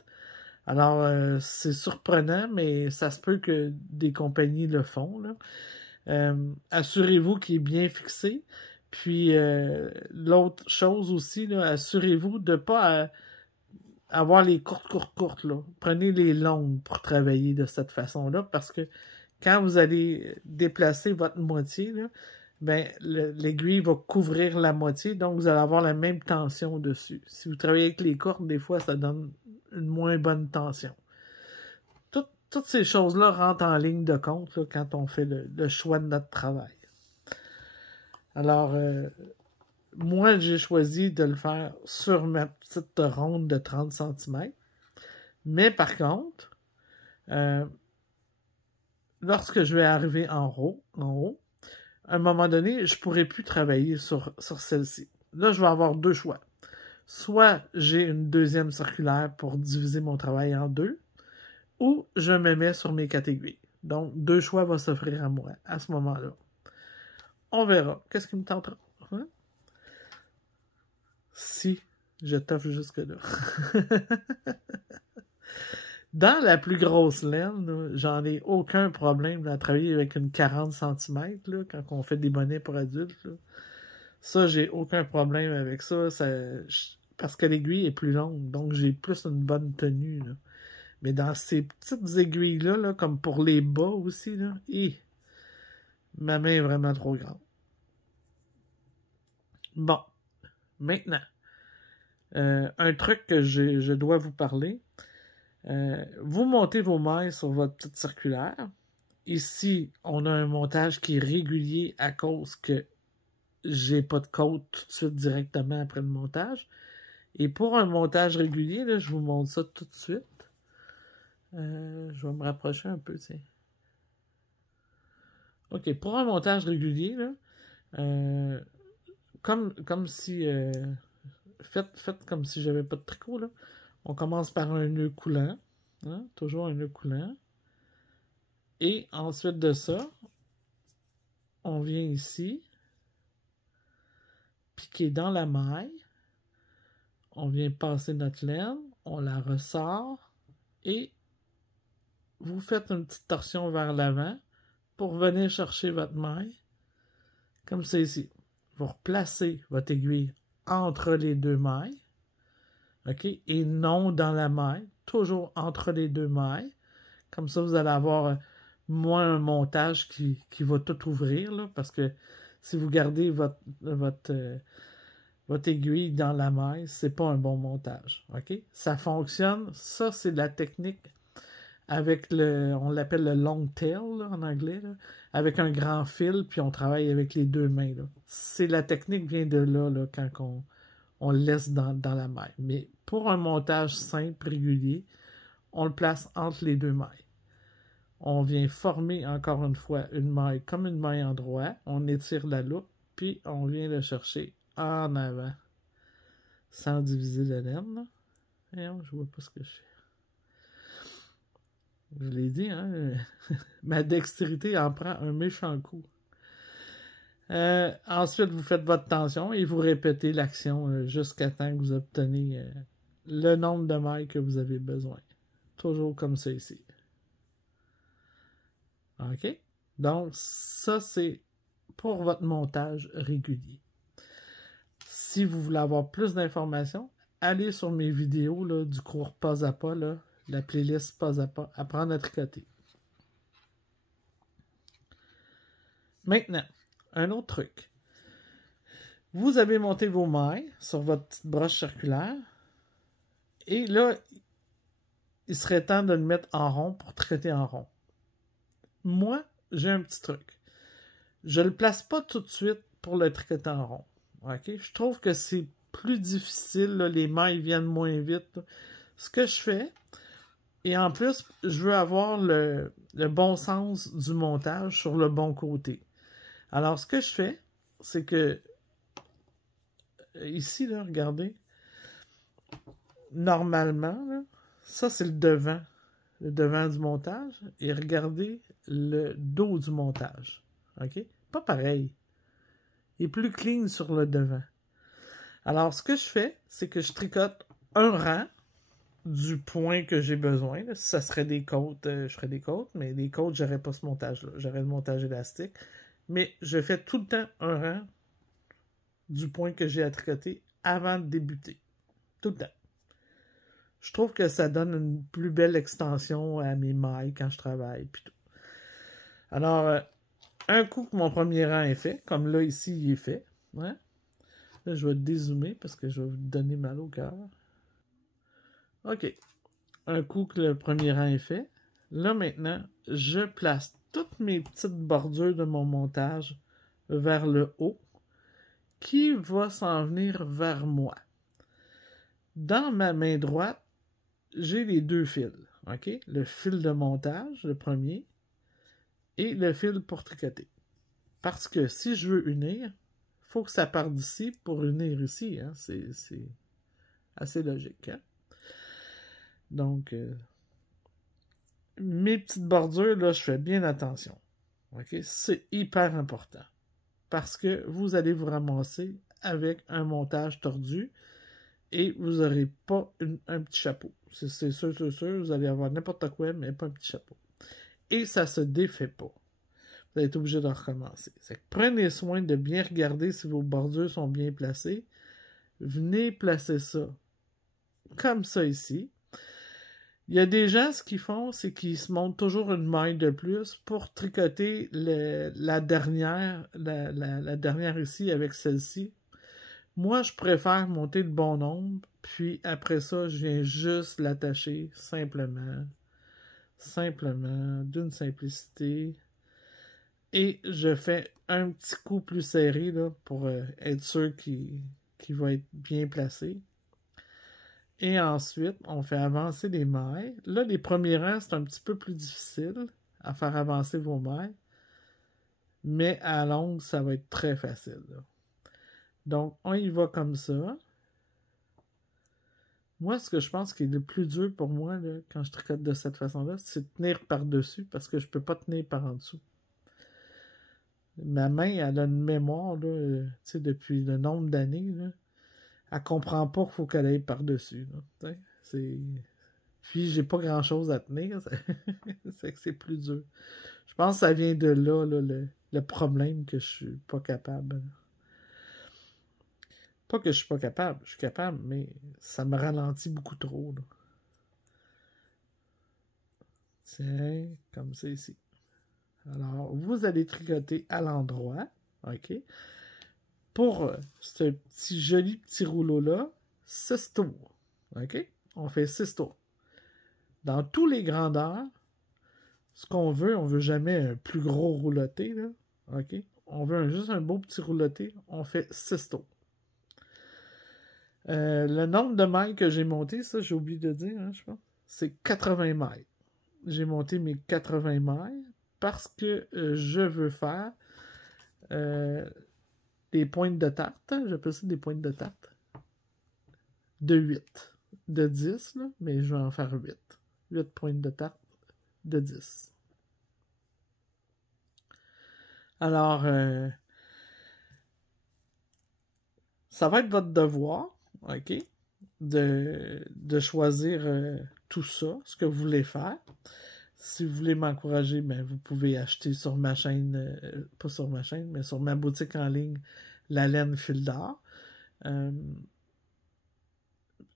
Alors, c'est surprenant, mais ça se peut que des compagnies le font. Assurez-vous qu'il est bien fixé. Puis, l'autre chose aussi, là, assurez-vous de ne pas avoir les courtes, là. Prenez les longues pour travailler de cette façon-là, parce que quand vous allez déplacer votre moitié, là, ben, l'aiguille va couvrir la moitié, donc vous allez avoir la même tension dessus. Si vous travaillez avec les courtes, des fois, ça donne une moins bonne tension. Toutes ces choses-là rentrent en ligne de compte là, quand on fait le choix de notre travail. Alors, moi, j'ai choisi de le faire sur ma petite ronde de 30 cm. Mais par contre, lorsque je vais arriver en haut, à un moment donné, je ne pourrai plus travailler sur celle-ci. Là, je vais avoir 2 choix. Soit j'ai une deuxième circulaire pour diviser mon travail en 2, ou je me mets sur mes 4 aiguilles. Donc, 2 choix vont s'offrir à moi à ce moment-là. On verra. Qu'est-ce qui me tentera? Hein? Si je t'offre jusque-là. Dans la plus grosse laine, j'en ai aucun problème à travailler avec une 40 cm là, quand on fait des bonnets pour adultes. Là. Ça, j'ai aucun problème avec ça, parce que l'aiguille est plus longue, donc j'ai plus une bonne tenue. Là. Mais dans ces petites aiguilles-là, là, comme pour les bas aussi, là, ma main est vraiment trop grande. Bon, maintenant, un truc que je dois vous parler. Vous montez vos mailles sur votre petite circulaire. Ici, on a un montage qui est régulier à cause que j'ai pas de côte tout de suite directement après le montage. Et pour un montage régulier, là, je vous montre ça tout de suite. Je vais me rapprocher un peu, tiens. OK, pour un montage régulier, là, comme si... faites comme si j'avais pas de tricot, là. On commence par un nœud coulant. Hein, toujours un nœud coulant. Et ensuite de ça, on vient ici, piquer dans la maille. On vient passer notre laine. On la ressort. Et vous faites une petite torsion vers l'avant pour venir chercher votre maille. Comme c'est ici. Vous replacez votre aiguille entre les 2 mailles. OK? Et non dans la maille. Toujours entre les 2 mailles. Comme ça, vous allez avoir moins un montage qui va tout ouvrir. Là, parce que si vous gardez votre aiguille dans la maille, c'est pas un bon montage. OK? Ça fonctionne. Ça, c'est la technique avec on l'appelle le long tail là, en anglais. Là, avec un grand fil, puis on travaille avec les 2 mains. C'est la technique vient de là quand on le laisse dans la maille. Mais pour un montage simple, régulier, on le place entre les deux mailles. On vient former encore une fois une maille comme une maille en droit. On étire la loupe, puis on vient le chercher en avant. Sans diviser la laine. Là. Et je vois pas ce que je fais. Je l'ai dit, hein? Ma dextérité en prend un méchant coup. Ensuite, vous faites votre tension et vous répétez l'action jusqu'à temps que vous obtenez le nombre de mailles que vous avez besoin. Toujours comme ça ici. OK? Donc, ça, c'est pour votre montage régulier. Si vous voulez avoir plus d'informations, allez sur mes vidéos là, du cours pas à pas, là, la playlist pas à pas, apprendre à tricoter. Maintenant, un autre truc. Vous avez monté vos mailles sur votre petite broche circulaire et là, il serait temps de le mettre en rond pour tricoter en rond. Moi, j'ai un petit truc. Je ne le place pas tout de suite pour le tricoter en rond. Okay? Je trouve que c'est plus difficile, là, les mailles viennent moins vite. Là. Ce que je fais, et en plus, je veux avoir le bon sens du montage sur le bon côté. Alors, ce que je fais, c'est que ici, là, regardez, normalement, là, ça, c'est le devant du montage, et regardez le dos du montage. OK? Pas pareil. Il est plus clean sur le devant. Alors, ce que je fais, c'est que je tricote un rang du point que j'ai besoin. Là. Si ça serait des côtes, je ferais des côtes, mais les côtes, j'aurais pas ce montage-là. J'aurais le montage élastique. Mais je fais tout le temps un rang du point que j'ai à tricoter avant de débuter. Tout le temps. Je trouve que ça donne une plus belle extension à mes mailles quand je travaille. Puis tout. Alors, un coup que mon premier rang est fait, comme là, ici, il est fait. Ouais. Là, je vais dézoomer parce que je vais vous donner mal au cœur. OK. Un coup que le premier rang est fait. Là, maintenant, je place toutes mes petites bordures de mon montage vers le haut qui va s'en venir vers moi. Dans ma main droite, j'ai les deux fils. OK? Le fil de montage, le premier, et le fil pour tricoter. Parce que si je veux unir, il faut que ça parte d'ici pour unir ici. Hein? C'est assez logique. Hein? Donc, mes petites bordures, là, je fais bien attention. Okay? C'est hyper important. Parce que vous allez vous ramasser avec un montage tordu et vous n'aurez pas un petit chapeau. C'est sûr, vous allez avoir n'importe quoi, mais pas un petit chapeau. Et ça ne se défait pas. Vous allez être obligé de recommencer. Prenez soin de bien regarder si vos bordures sont bien placées. Venez placer ça comme ça ici. Il y a des gens, ce qu'ils font, c'est qu'ils se montent toujours une maille de plus pour tricoter la dernière ici avec celle-ci. Moi, je préfère monter le bon nombre, puis après ça, je viens juste l'attacher simplement, d'une simplicité. Et je fais un petit coup plus serré là, pour être sûr qu'il va être bien placé. Et ensuite, on fait avancer les mailles. Là, les premiers rangs, c'est un petit peu plus difficile à faire avancer vos mailles. Mais à longue, ça va être très facile. Là. Donc, on y va comme ça. Moi, ce que je pense qui est le plus dur pour moi, là, quand je tricote de cette façon-là, c'est de tenir par-dessus parce que je ne peux pas tenir par en dessous. Ma main, elle a une mémoire, là, depuis le nombre d'années, là. Elle comprend pas qu'il faut qu'elle aille par-dessus. Puis, j'ai pas grand-chose à tenir. C'est que c'est plus dur. Je pense que ça vient de là, le problème que je suis pas capable. Pas que je suis pas capable. Je suis capable, mais ça me ralentit beaucoup trop. Là. Tiens, comme ça ici. Alors, vous allez tricoter à l'endroit. OK? Pour ce petit joli petit rouleau-là, 6 tours. OK? On fait 6 tours. Dans tous les grandeurs, ce qu'on veut, on veut jamais un plus gros rouloté. Là. OK? On veut juste un beau petit rouloté. On fait 6 tours. Le nombre de mailles que j'ai monté, ça j'ai oublié de dire, hein, je pense, c'est 80 mailles. J'ai monté mes 80 mailles parce que je veux faire des pointes de tarte. J'appelle ça des pointes de tarte. De 8. De 10, là, mais je vais en faire 8. 8 pointes de tarte de 10. Alors, ça va être votre devoir, OK, de choisir tout ça, ce que vous voulez faire. Si vous voulez m'encourager, ben, vous pouvez acheter sur ma chaîne, pas sur ma chaîne, mais sur ma boutique en ligne, la laine fil d'or.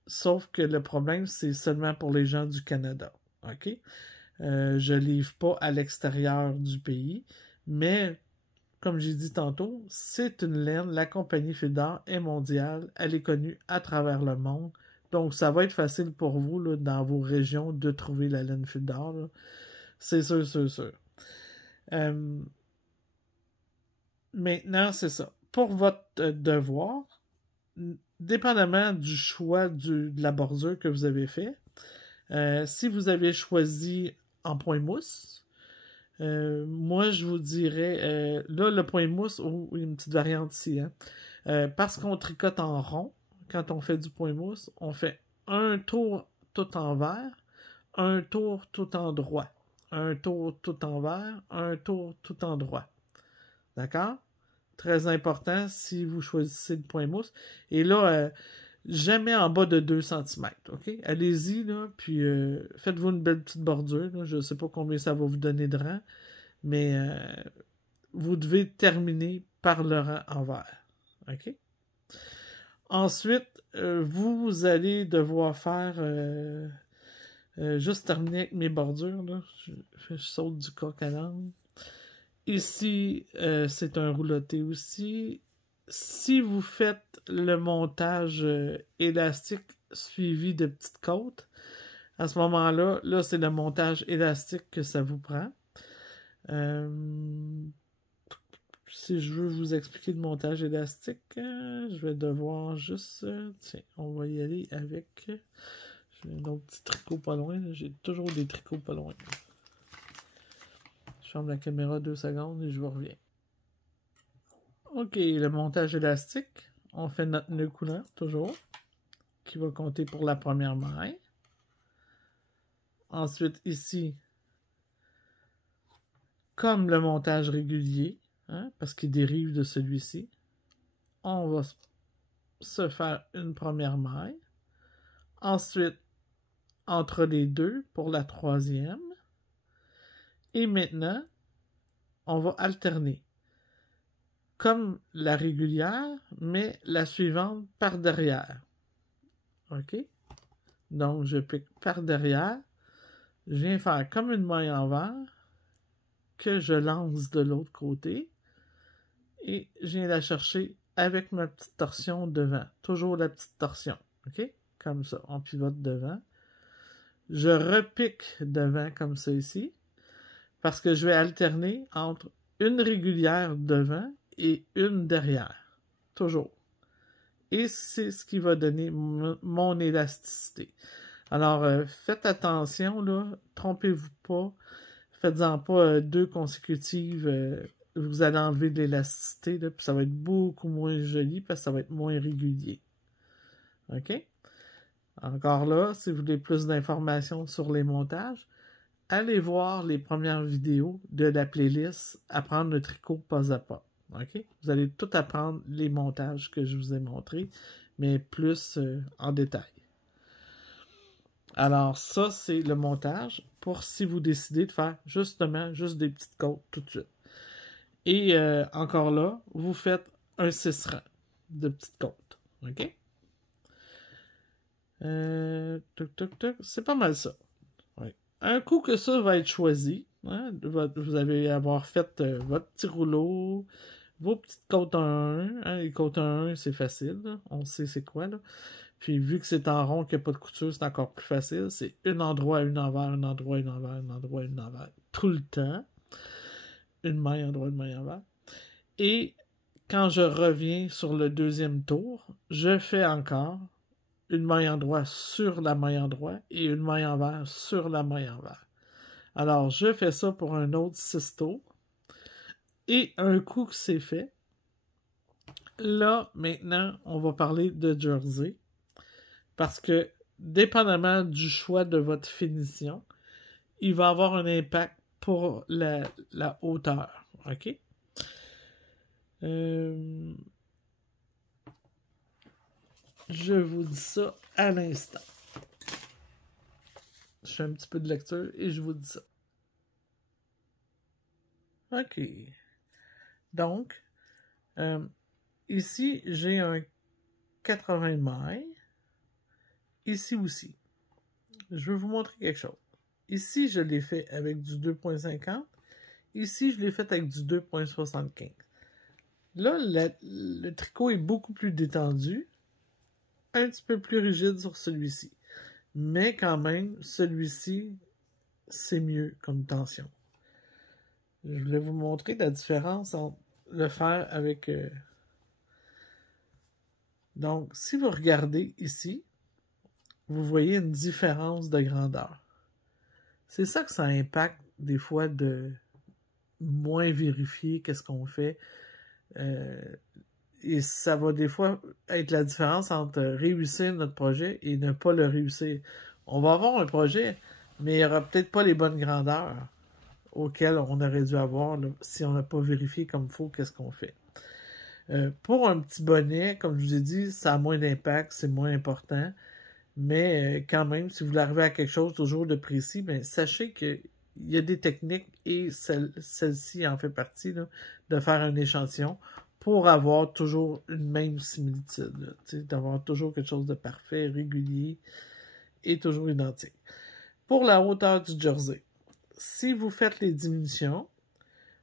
Sauf que le problème, c'est seulement pour les gens du Canada. OK? Je livre pas à l'extérieur du pays, mais comme j'ai dit tantôt, c'est une laine. La compagnie Fil d'or est mondiale. Elle est connue à travers le monde. Donc, ça va être facile pour vous, là, dans vos régions, de trouver la laine Fil d'or. Là. C'est sûr, sûr, sûr. Maintenant, c'est ça. Pour votre devoir, dépendamment du choix de la bordure que vous avez fait, si vous avez choisi en point mousse, moi je vous dirais, là le point mousse, il y a une petite variante ici, hein, parce qu'on tricote en rond, quand on fait du point mousse, on fait un tour tout envers, un tour tout en droit, un tour tout envers, un tour tout en droit. D'accord? Très important si vous choisissez le point mousse. Et là, jamais en bas de 2 cm. OK? Allez-y, là, puis faites-vous une belle petite bordure. Là. Je ne sais pas combien ça va vous donner de rang, mais vous devez terminer par le rang envers. OK? Ensuite, vous allez devoir faire... juste terminer avec mes bordures. Là. Je saute du coq à l'âne. Ici, c'est un rouloté aussi. Si vous faites le montage élastique suivi de petites côtes, à ce moment-là, là, c'est le montage élastique que ça vous prend. Si je veux vous expliquer le montage élastique, je vais devoir juste... tiens, on va y aller avec... J'ai un autre petit tricot pas loin. J'ai toujours des tricots pas loin. Je ferme la caméra 2 secondes et je vous reviens. OK, le montage élastique. On fait notre nœud coulant, toujours, qui va compter pour la première maille. Ensuite, ici, comme le montage régulier, hein, parce qu'il dérive de celui-ci, on va se faire une première maille. Ensuite, entre les deux pour la troisième. Et maintenant, on va alterner. Comme la régulière, mais la suivante par derrière. OK? Donc, je pique par derrière. Je viens faire comme une maille envers que je lance de l'autre côté. Et je viens la chercher avec ma petite torsion devant. Toujours la petite torsion. OK? Comme ça. On pivote devant. Je repique devant comme ça ici. Parce que je vais alterner entre une régulière devant et une derrière. Toujours. Et c'est ce qui va donner mon élasticité. Alors, faites attention, là. Trompez-vous pas. Faites-en pas deux consécutives. Vous allez enlever de l'élasticité, là, puis ça va être beaucoup moins joli parce que ça va être moins régulier. OK? Encore là, si vous voulez plus d'informations sur les montages, allez voir les premières vidéos de la playlist Apprendre le tricot pas à pas. OK? Vous allez tout apprendre les montages que je vous ai montrés, mais plus en détail. Alors, ça, c'est le montage pour si vous décidez de faire justement juste des petites côtes tout de suite. Et encore là, vous faites un 6 rangs de petites côtes. OK? C'est pas mal ça. Ouais. Un coup que ça va être choisi, hein, vous allez avoir fait votre petit rouleau, vos petites côtes 1-1. Hein, les côtes 1-1, c'est facile. Là. On sait c'est quoi. Là. Puis vu que c'est en rond, qu'il n'y a pas de couture, c'est encore plus facile. C'est un endroit, un envers, un endroit, un envers, un endroit, un envers. Tout le temps. Une maille, endroit, une maille envers. Et quand je reviens sur le deuxième tour, je fais encore une maille endroit sur la maille endroit et une maille envers sur la maille envers. Alors, je fais ça pour un autre 6 tours. Et un coup que c'est fait, là, maintenant, on va parler de jersey. Parce que, dépendamment du choix de votre finition, il va avoir un impact pour la hauteur. OK? Je vous dis ça à l'instant. Je fais un petit peu de lecture et je vous dis ça. OK. Donc, ici, j'ai un 80 mailles. Ici aussi. Je vais vous montrer quelque chose. Ici, je l'ai fait avec du 2.50. Ici, je l'ai fait avec du 2.75. Là, le tricot est beaucoup plus détendu. Un petit peu plus rigide sur celui-ci. Mais quand même, celui-ci, c'est mieux comme tension. Je voulais vous montrer la différence entre le faire avec... Donc, si vous regardez ici, vous voyez une différence de grandeur. C'est ça que ça impacte des fois de moins vérifier qu'est-ce qu'on fait. Et ça va des fois être la différence entre réussir notre projet et ne pas le réussir. On va avoir un projet, mais il n'y aura peut-être pas les bonnes grandeurs auxquelles on aurait dû avoir là, si on n'a pas vérifié comme il faut qu'est-ce qu'on fait. Pour un petit bonnet, comme je vous ai dit, ça a moins d'impact, c'est moins important. Mais quand même, si vous voulez arriver à quelque chose toujours de précis, ben, sachez qu'il y a des techniques, et celle-ci en fait partie, là, de faire un échantillon pour avoir toujours une même similitude, d'avoir toujours quelque chose de parfait, régulier et toujours identique. Pour la hauteur du jersey, si vous faites les diminutions,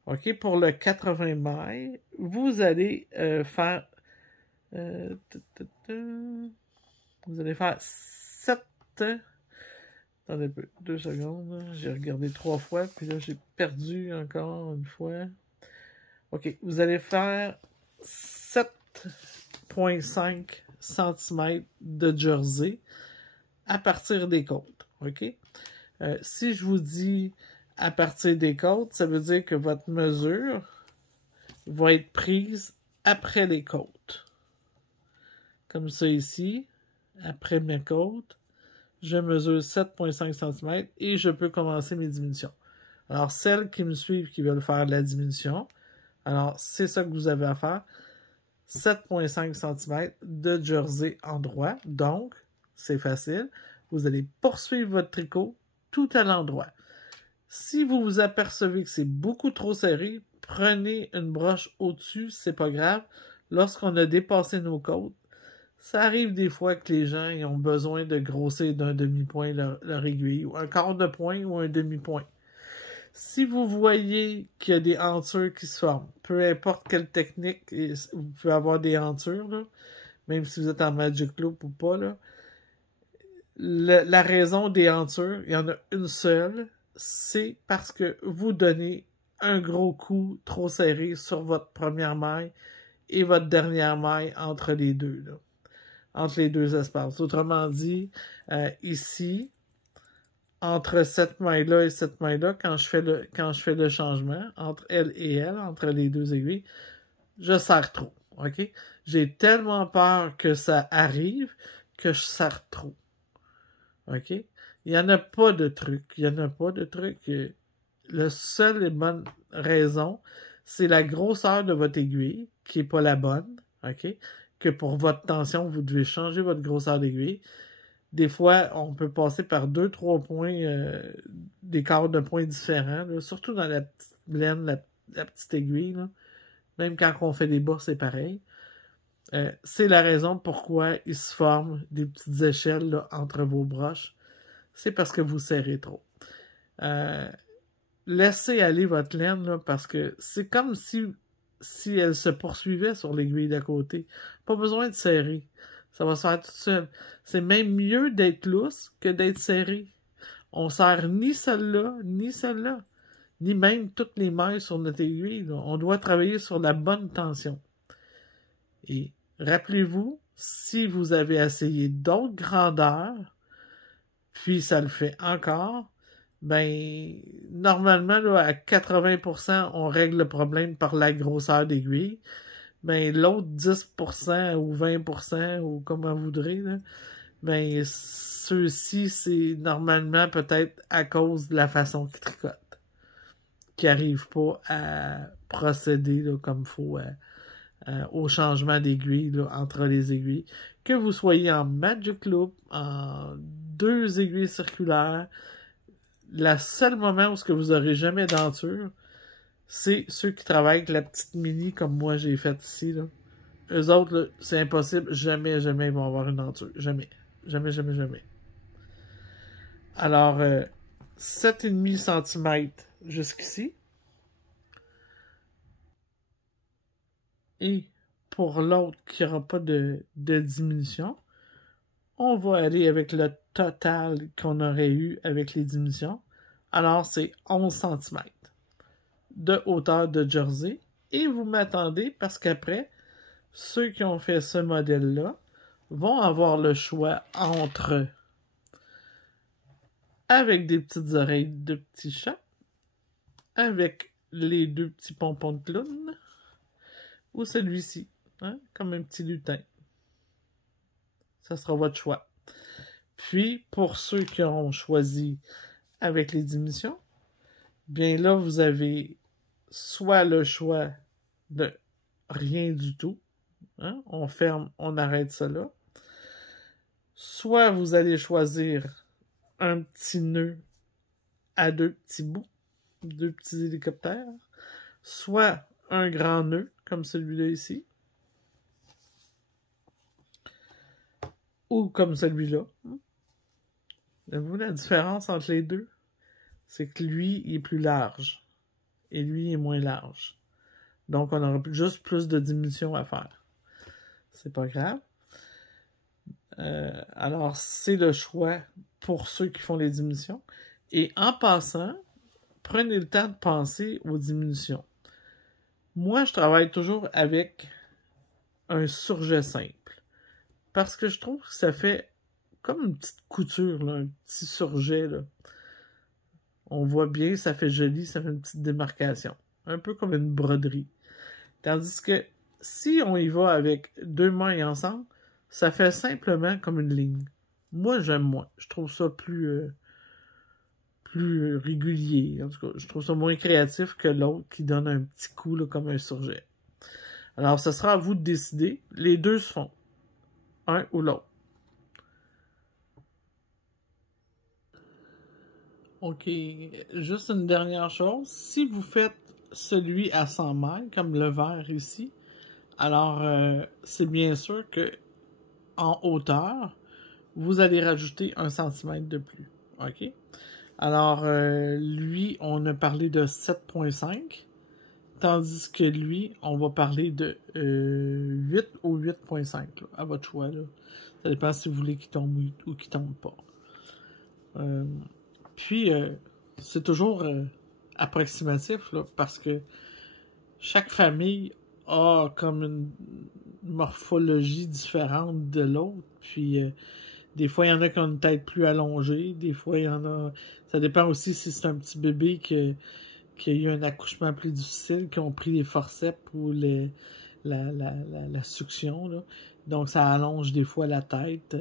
OK, pour le 80 mailles, vous allez faire... vous allez faire 7... Attendez un peu, 2 secondes. J'ai regardé 3 fois, puis là, j'ai perdu encore une fois. OK, vous allez faire 7,5 cm de jersey à partir des côtes. OK? Si je vous dis à partir des côtes, ça veut dire que votre mesure va être prise après les côtes. Comme ça ici, après mes côtes, je mesure 7,5 cm et je peux commencer mes diminutions. Alors, celles qui me suivent qui veulent faire de la diminution, alors c'est ça que vous avez à faire. 7,5 cm de jersey en droit. Donc, c'est facile. Vous allez poursuivre votre tricot tout à l'endroit. Si vous vous apercevez que c'est beaucoup trop serré, prenez une broche au-dessus, c'est pas grave. Lorsqu'on a dépassé nos côtes, ça arrive des fois que les gens ils ont besoin de grossir d'un demi-point leur aiguille, ou un quart de point ou un demi-point. Si vous voyez qu'il y a des hentures qui se forment, peu importe quelle technique, vous pouvez avoir des hentures, là, même si vous êtes en Magic Loop ou pas, là, la raison des hentures, il y en a une seule, c'est parce que vous donnez un gros coup trop serré sur votre première maille et votre dernière maille entre les deux, là, entre les deux espaces. Autrement dit, ici, entre cette maille-là et cette maille-là, quand je fais le changement entre elle et elle, entre les deux aiguilles, je serre trop. OK? J'ai tellement peur que ça arrive que je serre trop. OK? Il n'y en a pas de truc. Il n'y en a pas de truc. La seule et bonne raison, c'est la grosseur de votre aiguille, qui n'est pas la bonne. OK? Que pour votre tension, vous devez changer votre grosseur d'aiguille. Des fois, on peut passer par 2-3 points, des quarts de points différents, là, surtout dans la petite laine, la petite aiguille. Là. Même quand on fait des bas, c'est pareil. C'est la raison pourquoi il se forme des petites échelles là, entre vos broches. C'est parce que vous serrez trop. Laissez aller votre laine là, parce que c'est comme si elle se poursuivait sur l'aiguille d'à côté. Pas besoin de serrer. Ça va se faire tout seul. C'est même mieux d'être lousse que d'être serré. On serre ni celle-là, ni celle-là. Ni même toutes les mailles sur notre aiguille. Là. On doit travailler sur la bonne tension. Et rappelez-vous, si vous avez essayé d'autres grandeurs, puis ça le fait encore, ben, normalement, là, à 80%, on règle le problème par la grosseur d'aiguille. Ben, l'autre 10% ou 20%, ou comme vous voudrez, là, ben, ceux-ci, c'est normalement peut-être à cause de la façon qu'ils tricotent, qui n'arrivent pas à procéder là, comme il faut au changement d'aiguille entre les aiguilles. Que vous soyez en Magic Loop, en 2 aiguilles circulaires, le seul moment où ce que vous n'aurez jamais denture, c'est ceux qui travaillent avec la petite mini comme moi j'ai fait ici. Là. Eux autres, c'est impossible. Jamais, jamais ils vont avoir une denture. Jamais. Jamais, jamais, jamais. Alors, 7,5 cm jusqu'ici. Et pour l'autre qui n'aura pas de diminution, on va aller avec le total qu'on aurait eu avec les diminutions. Alors, c'est 11 cm de hauteur de jersey. Et vous m'attendez parce qu'après, ceux qui ont fait ce modèle-là vont avoir le choix entre avec des petites oreilles de petits chats, avec les 2 petits pompons de clown, ou celui-ci, hein, comme un petit lutin. Ça sera votre choix. Puis, pour ceux qui auront choisi avec les diminutions, bien là, vous avez soit le choix de rien du tout, hein, on ferme, on arrête cela, soit vous allez choisir un petit nœud à 2 petits bouts, 2 petits hélicoptères, soit un grand nœud, comme celui-là ici, ou comme celui-là. Vous la différence entre les deux? C'est que lui, il est plus large, et lui est moins large. Donc, on aura juste plus de diminution à faire. C'est pas grave. Alors, c'est le choix pour ceux qui font les diminutions. Et en passant, prenez le temps de penser aux diminutions. Moi, je travaille toujours avec un surjet simple. Parce que je trouve que ça fait comme une petite couture, là, un petit surjet. Là. On voit bien, ça fait joli, ça fait une petite démarcation. Un peu comme une broderie. Tandis que si on y va avec 2 mailles ensemble, ça fait simplement comme une ligne. Moi, j'aime moins. Je trouve ça plus régulier. En tout cas, je trouve ça moins créatif que l'autre qui donne un petit coup là, comme un surjet. Alors, ce sera à vous de décider. Les deux se font. Un ou l'autre. OK. Juste une dernière chose. Si vous faites celui à 100 mailles, comme le vert ici, alors c'est bien sûr que en hauteur, vous allez rajouter 1 cm de plus. OK? Alors, lui, on a parlé de 7,5. Tandis que lui, on va parler de 8 ou 8,5, à votre choix. Là. Ça dépend si vous voulez qu'il tombe ou qu'il tombe pas. Puis, c'est toujours approximatif, là, parce que chaque famille a comme une morphologie différente de l'autre. Puis, des fois, il y en a qui ont une tête plus allongée. Des fois, il y en a... Ça dépend aussi si c'est un petit bébé qui a eu un accouchement plus difficile, qui ont pris les forceps ou la succion. Là. Donc, ça allonge des fois la tête.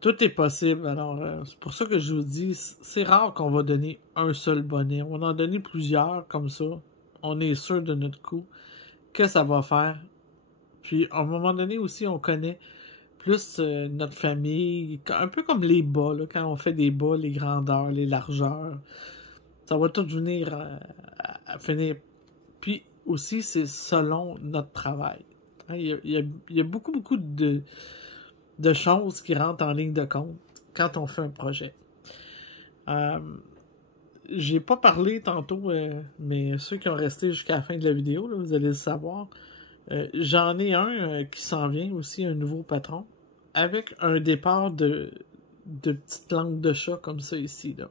Tout est possible. Alors, c'est pour ça que je vous dis, c'est rare qu'on va donner un seul bonnet. On va en donner plusieurs comme ça. On est sûr de notre coup que ça va faire. Puis, à un moment donné aussi, on connaît plus notre famille, un peu comme les bas, là, quand on fait des bas, les grandeurs, les largeurs. Ça va tout venir à finir. Puis aussi, c'est selon notre travail. Hein, il y a beaucoup, beaucoup de choses qui rentrent en ligne de compte quand on fait un projet. J'ai pas parlé tantôt, mais ceux qui ont resté jusqu'à la fin de la vidéo, là, vous allez le savoir. J'en ai un qui s'en vient aussi, un nouveau patron, avec un départ de petites langues de chat comme ça ici, là.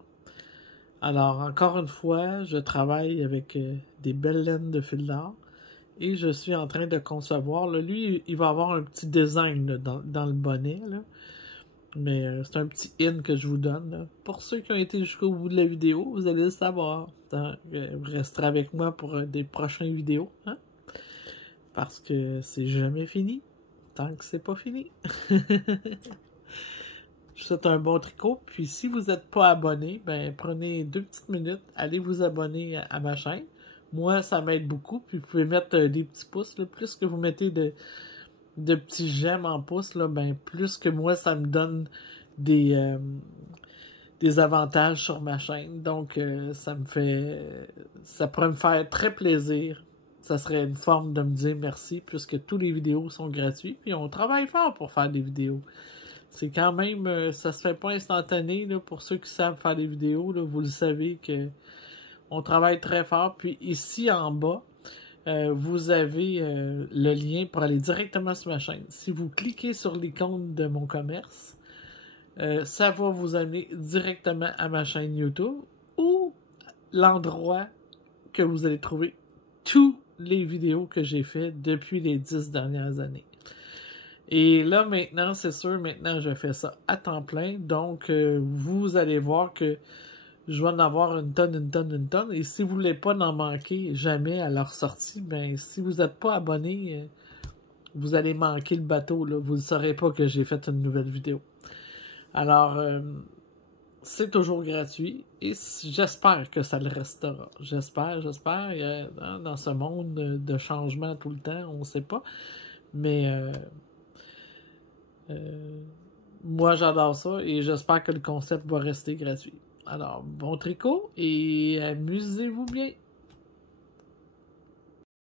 Alors, encore une fois, je travaille avec des belles laines de fil d'or Et je suis en train de concevoir. Là, lui, il va avoir un petit design là, dans le bonnet. Là. Mais c'est un petit in que je vous donne. Là. Pour ceux qui ont été jusqu'au bout de la vidéo, vous allez le savoir. Vous resterez avec moi pour des prochaines vidéos. Hein? Parce que c'est jamais fini. Tant que c'est pas fini. Je vous souhaite un bon tricot. Puis si vous n'êtes pas abonné, ben prenez 2 petites minutes. Allez vous abonner à ma chaîne. Moi, ça m'aide beaucoup. Puis vous pouvez mettre des petits pouces. Là. Plus que vous mettez de petits j'aime en pouces, là, ben plus que moi, ça me donne des avantages sur ma chaîne. Donc, ça pourrait me faire très plaisir. Ça serait une forme de me dire merci, puisque toutes les vidéos sont gratuites. Puis on travaille fort pour faire des vidéos. C'est quand même, ça se fait pas instantané, là, pour ceux qui savent faire des vidéos, là, vous le savez que on travaille très fort. Puis ici en bas, vous avez le lien pour aller directement sur ma chaîne. Si vous cliquez sur l'icône de mon commerce, ça va vous amener directement à ma chaîne YouTube ou l'endroit que vous allez trouver toutes les vidéos que j'ai faites depuis les 10 dernières années. Et là, maintenant, c'est sûr, maintenant, je fais ça à temps plein. Donc, vous allez voir que je vais en avoir une tonne. Et si vous voulez pas en manquer jamais à leur sortie, ben, si vous n'êtes pas abonné, vous allez manquer le bateau, là. Vous ne saurez pas que j'ai fait une nouvelle vidéo. Alors, c'est toujours gratuit. Et j'espère que ça le restera. J'espère. Dans ce monde de changement tout le temps, on ne sait pas. Mais moi, j'adore ça et j'espère que le concept va rester gratuit. Alors, bon tricot et amusez-vous bien!